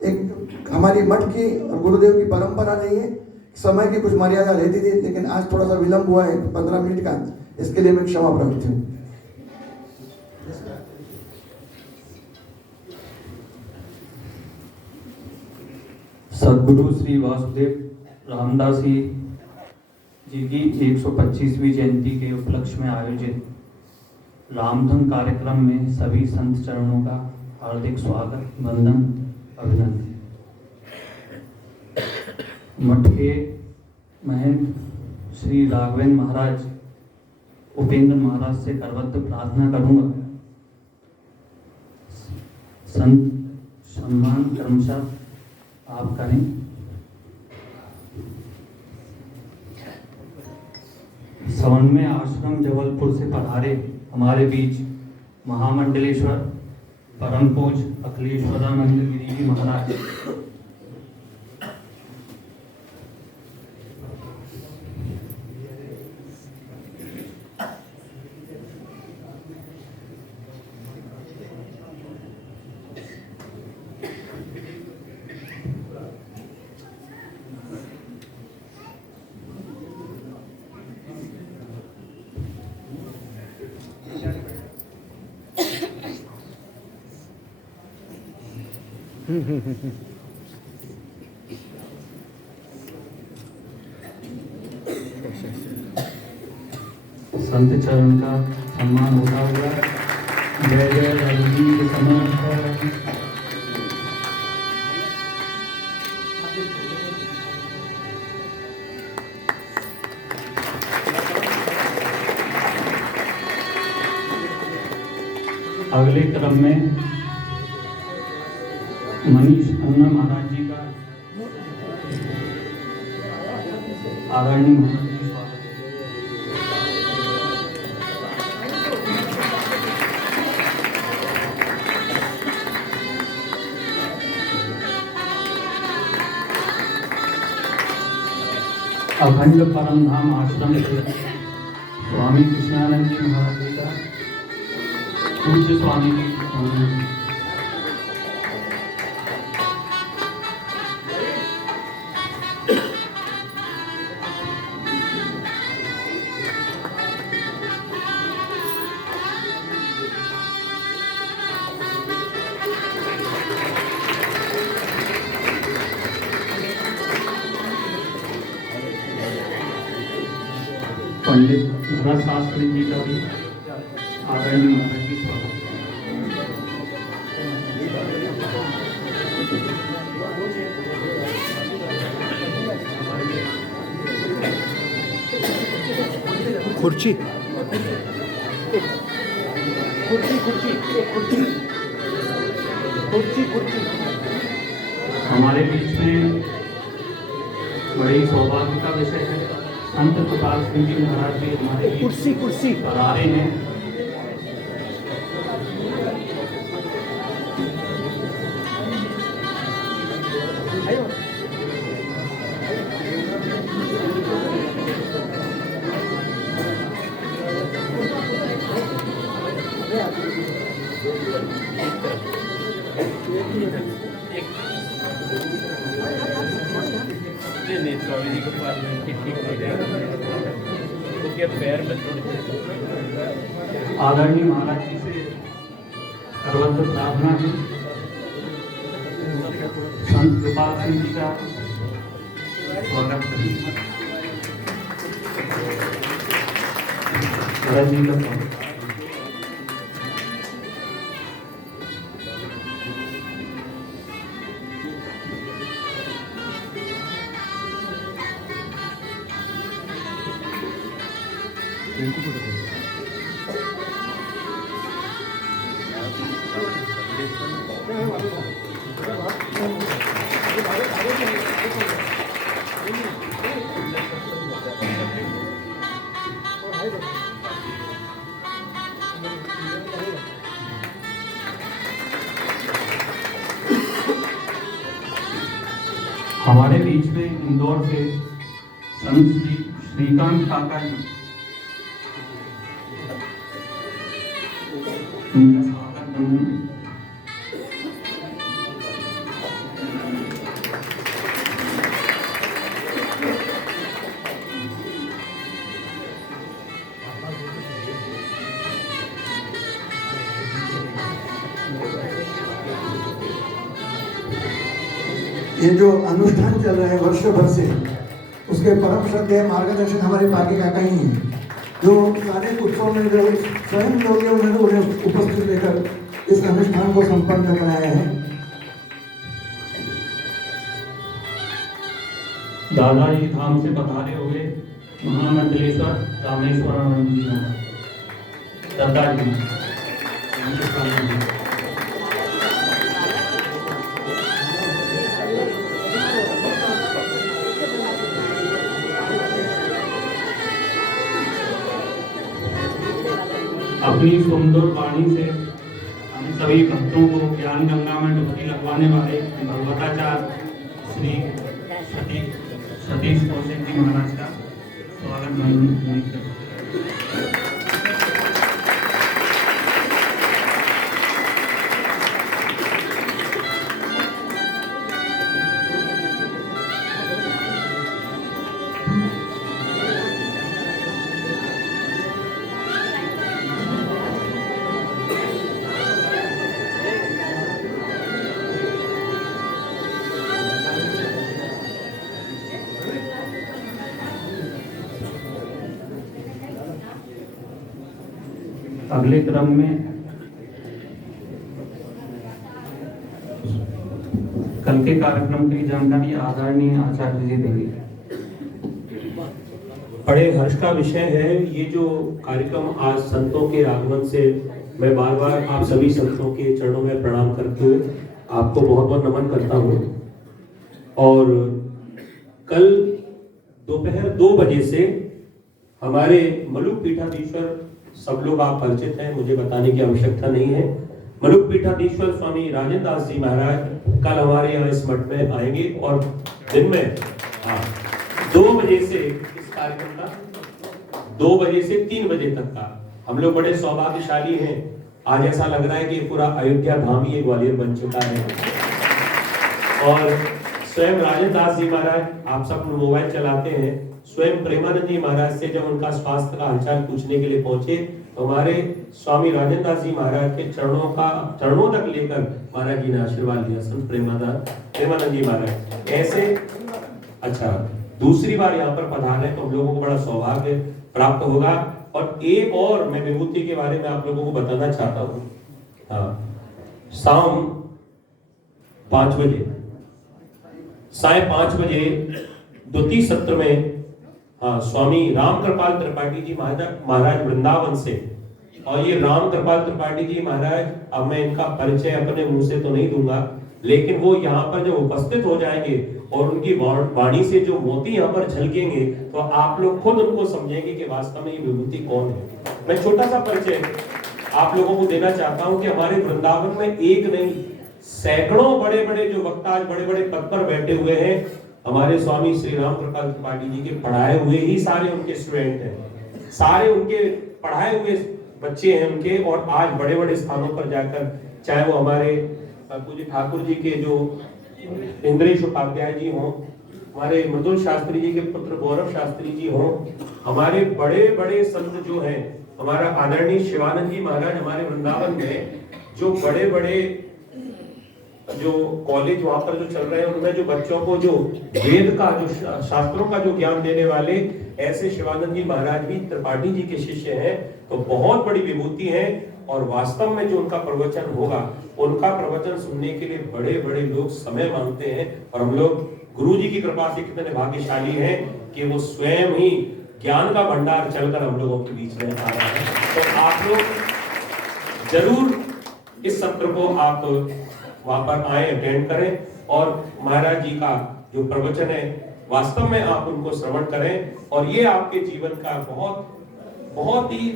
एक हमारी मठ की और गुरुदेव की परंपरा रही है, समय की कुछ मर्यादा रहती थी, लेकिन आज थोड़ा सा विलंब हुआ है 15 मिनट का, इसके लिए मैं क्षमा प्रार्थी हूँ। सद्गुरु श्री वासुदेव रामदास जी की 125वीं जयंती के उपलक्ष्य में आयोजित रामधुन कार्यक्रम में सभी संत चरणों का हार्दिक स्वागत, वंदन, अभिनंदन। मठ के महंत श्री राघवेंद्र महाराज, उपेंद्र महाराज से करबद्ध प्रार्थना करूंगा, संत सम्मान क्रमशः आप करें। समन्वय आश्रम जबलपुर से पधारे हमारे बीच महामंडलेश्वर परम पूज अखिलेश्वरानंद गिरी जी महाराज, संत चरण का सम्मान होता हुआ जय जय रघुवीर समर्थ। अगले क्रम में मनीष अन्ना महाराज जी का आदरणीय महाराज जी स्वागत। अखंड परम धाम आश्रम से स्वामी कृष्णानंद जी महाराज जी का पूज्य स्वामी जी पंडित भरत शास्त्री जी का भी आदरणीय महाराज जी स्वागत। खुर्ची हमारे बीच में बड़ी सौभाग्य का विषय है, संत कृपाल सिंह जी महाराज भी हमारे कुर्सी पधारे हैं। स्वामी जी को पार्लियामेंट ठीक हो जाएगा तो क्या पैर में आदरणीय महाराज जी से सर्वत्र प्रार्थना है, संत कृपाल सिंह जी का स्वागत करें। महाराज जी का स्वागत। हमारे बीच में इंदौर से संत श्रीकांत काका जी, उनका स्वागत करूँ। ये जो अनुष्ठान चल रहा है वर्षों भर से, उसके परम श्रद्धेय मार्गदर्शन हमारे बाकी काका ही हैं, जो सारे उत्सव में जो स्वयं लोग हैं उन्होंने उन्हें उपस्थित लेकर इस अनुष्ठान को संपन्न कराया है। दादाजी धाम से पधारे हुए महामंडलेश्वर रामेश्वरानंद जी दादाजी अपनी सुंदर वाणी से हम सभी भक्तों को ज्ञान गंगा में डुबकी लगवाने वाले भगवताचार्य श्री सतीश कौशिक जी महाराज का स्वागत अगले क्रम में कल के कार्यक्रम की जानकारी आदरणीय आचार्य जी देंगे। बड़े हर्ष का विषय है ये जो कार्यक्रम आज संतों के आगमन से, मैं बार बार आप सभी संतों के चरणों में प्रणाम करते हुए आपको बहुत बहुत नमन करता हूँ। और कल दोपहर 2 बजे से हमारे मलुक पीठाधीश्वर, सब लोग आप परिचित हैं, मुझे बताने की आवश्यकता नहीं है, मलुक पीठाधीश्वर स्वामी राजेंद्र दास जी महाराज कल हमारे यहाँ इस मठ में आएंगे और दिन में 2 बजे से इस कार्यक्रम का 2 बजे से 3 बजे तक का, हम लोग बड़े सौभाग्यशाली हैं। आज ऐसा लग रहा है कि पूरा अयोध्या धाम ही ग्वालियर बन चुका है। और स्वयं राजेंद्र दास जी महाराज, आप सब मोबाइल चलाते हैं, स्वयं प्रेमानंद जी महाराज से जब उनका स्वास्थ्य का हालचाल पूछने के लिए पहुंचे तो हमारे स्वामी राजेंद्र दास जी महाराज के चरणों तक लेकर महाराज जी ने आशीर्वाद लिया। संत प्रेमानंद जी महाराज ऐसे, अच्छा दूसरी बार यहाँ पर पधारे तो हम लोगों को बड़ा सौभाग्य प्राप्त होगा। और एक और मैं विभूति के बारे में आप लोगों को बताना चाहता हूँ। हाँ, शाम 5 बजे, साय 5 बजे द्वितीय सत्र में स्वामी राम कृपाल त्रिपाठी जी महाराज वृंदावन से और ये राम कृपाल त्रिपाठी जी महाराज, अब मैं इनका परिचय अपने मुंह से तो नहीं दूंगा, लेकिन वो यहाँ पर जब उपस्थित हो जाएंगे और उनकी वाणी से जो मोती यहाँ पर झलकेंगे तो आप लोग खुद उनको समझेंगे कि वास्तव में ये विभूति कौन है। मैं छोटा सा परिचय आप लोगों को देना चाहता हूं कि हमारे वृंदावन में एक नहीं सैकड़ों बड़े बड़े जो वक्ता आज बड़े बड़े पद पर बैठे हुए हैं, हमारे स्वामी श्री राम कृपाल त्रिपाठी जी के पढ़ाए हुए ही सारे उनके स्टूडेंट हैं, सारे उनके पढ़ाए हुए बच्चे हैं उनके, और आज बड़े बड़े स्थानों पर जाकर, चाहे वो हमारे पूज्य ठाकुर जी के जो इंद्रेश उपाध्याय जी हों, हमारे मृदुल शास्त्री जी के पुत्र गौरव शास्त्री जी हों, हमारे बड़े बड़े संत जो हैं, हमारा आदरणीय शिवानंद जी महाराज हमारे वृंदावन में जो बड़े बड़े जो कॉलेज वहां पर जो चल रहे हैं उनमें जो बच्चों को जो वेद का जो शास्त्रों का जो ज्ञान देने वाले ऐसे शिवानंद जी महाराज भी त्रिपाठी जी के शिष्य हैं, तो बहुत बड़ी विभूति है। और वास्तव में जो उनका प्रवचन होगा, उनका प्रवचन सुनने के लिए बड़े बड़े लोग समय मांगते हैं, और हम लोग गुरु जी की कृपा से कितने भाग्यशाली हैं कि वो स्वयं ही ज्ञान का भंडार चलकर हम लोगों के बीच में आ रहा है। तो आप लोग जरूर इस सत्र को आप वहां पर आए, अटेंड करें, और महाराज जी का जो प्रवचन है वास्तव में आप उनको श्रवण करें, और ये आपके जीवन का बहुत ही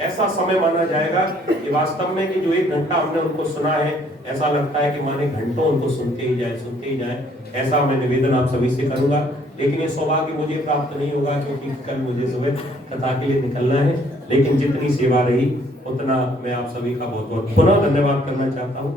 ऐसा समय माना जाएगा कि वास्तव में कि जो 1 घंटा हमने उनको सुना है, ऐसा लगता है कि माने घंटों उनको सुनते ही जाए। ऐसा मैं निवेदन आप सभी से करूंगा। लेकिन ये सौभाग्य मुझे प्राप्त नहीं होगा क्योंकि कल मुझे सुबह कथा के लिए निकलना है, लेकिन जितनी सेवा रही उतना मैं आप सभी का बहुत बहुत पुनः धन्यवाद करना चाहता हूँ।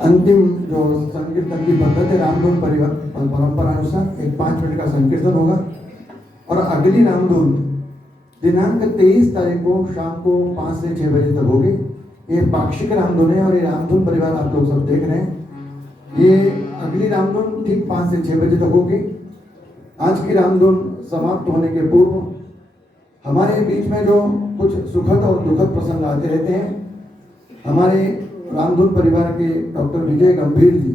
अंतिम जो संकीर्तन की पद्धति है, रामधुन परिवार परंपरा अनुसार एक 5 मिनट का संकीर्तन होगा, और अगली रामधुन दिनांक 23 तारीख को शाम को 5 से 6 बजे तक होगी। ये पाक्षिक रामधुन है, और ये रामधुन परिवार आप लोग सब देख रहे हैं। ये अगली रामधुन ठीक 5 से 6 बजे तक होगी। आज की रामधुन समाप्त होने के पूर्व हमारे बीच में जो कुछ सुखद और दुखद प्रसंग आते रहते हैं, हमारे रामधुन परिवार के डॉक्टर विजय गंभीर जी,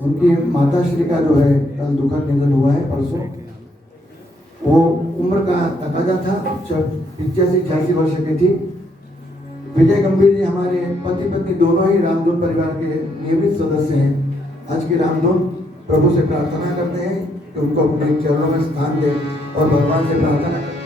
उनकी माता श्री का जो है कल दुखद निधन हुआ है परसों। वो उम्र का तकाजा था, 85-86 वर्ष की थी। विजय गंभीर जी हमारे पति पत्नी दोनों ही रामधुन परिवार के नियमित सदस्य हैं। आज की रामधुन प्रभु से प्रार्थना करते हैं कि उनको अपने चरणों में स्थान दे, और भगवान से प्रार्थना करते हैं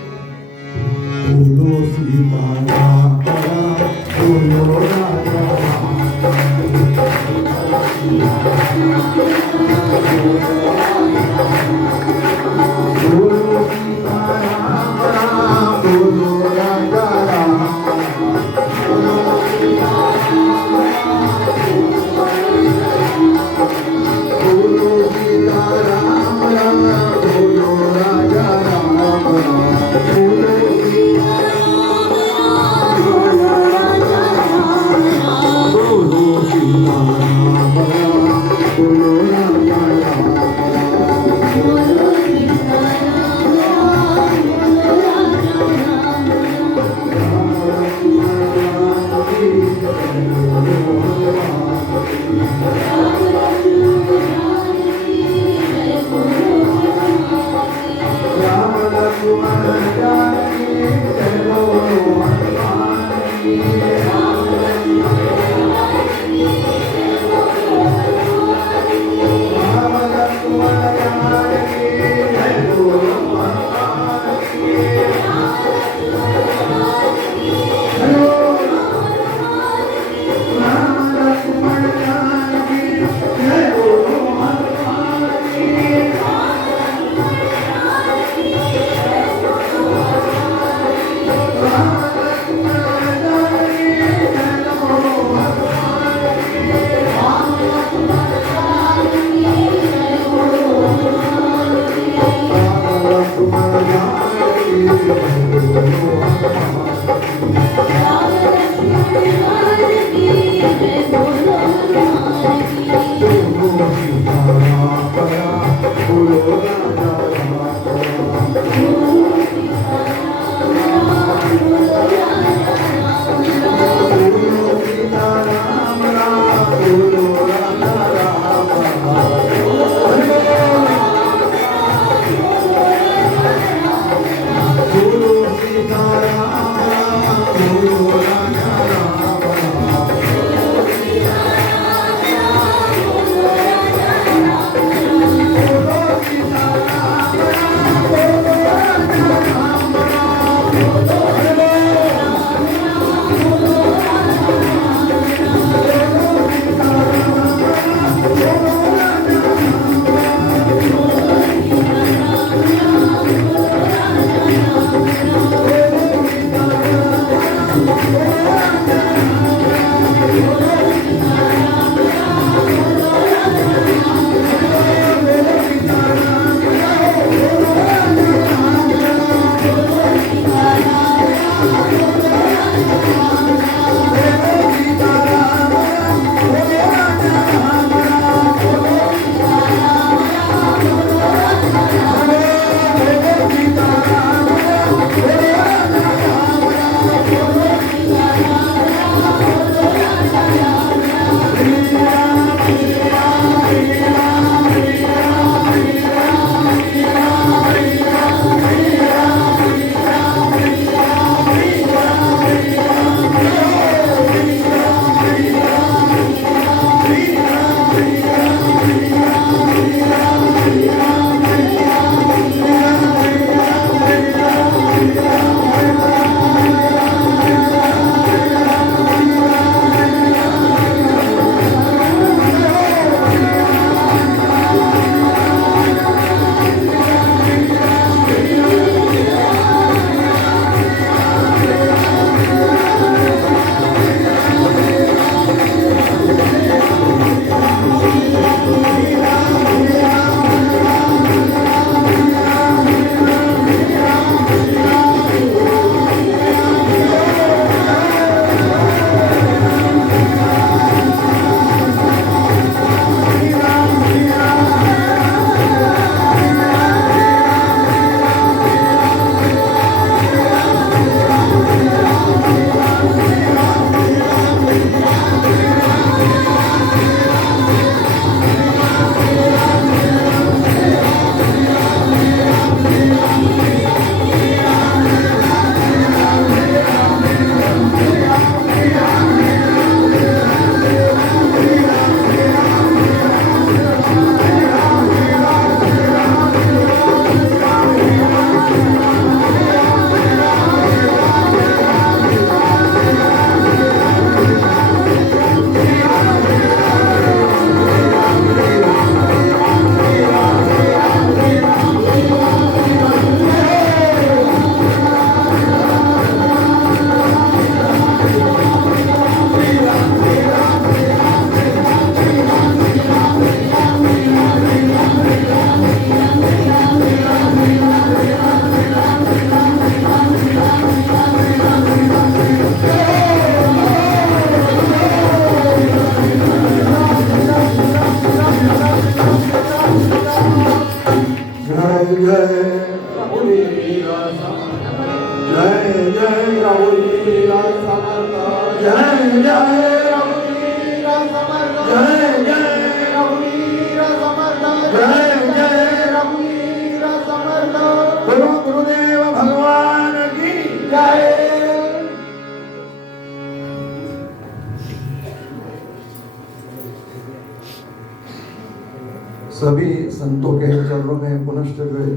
सभी संतों के चरणों में पुनश्च जो है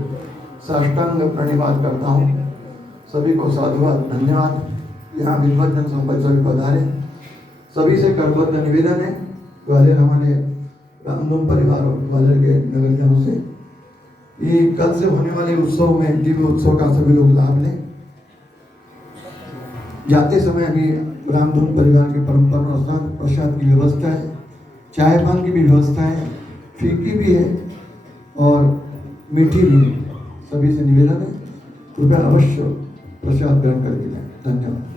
साष्टांग प्रणिपात करता हूँ। सभी को साधुवाद, धन्यवाद। यहाँ बिलवत जन संपत्ति सभी पधारे, सभी से करबद्ध निवेदन है ग्वालियर हमारे रामधूम परिवार और ग्वालियर के नगरजनों से, ये कल से होने वाले उत्सव में, दिव्य उत्सव का सभी लोग लाभ लें। जाते समय अभी रामधूम परिवार के परंपरा अनुसार प्रसाद की व्यवस्था है, चाय पान की भी व्यवस्था है, फीकी भी है और मीठी भी है। सभी से निवेदन है, कृपया अवश्य प्रसाद ग्रहण करके जाए। धन्यवाद।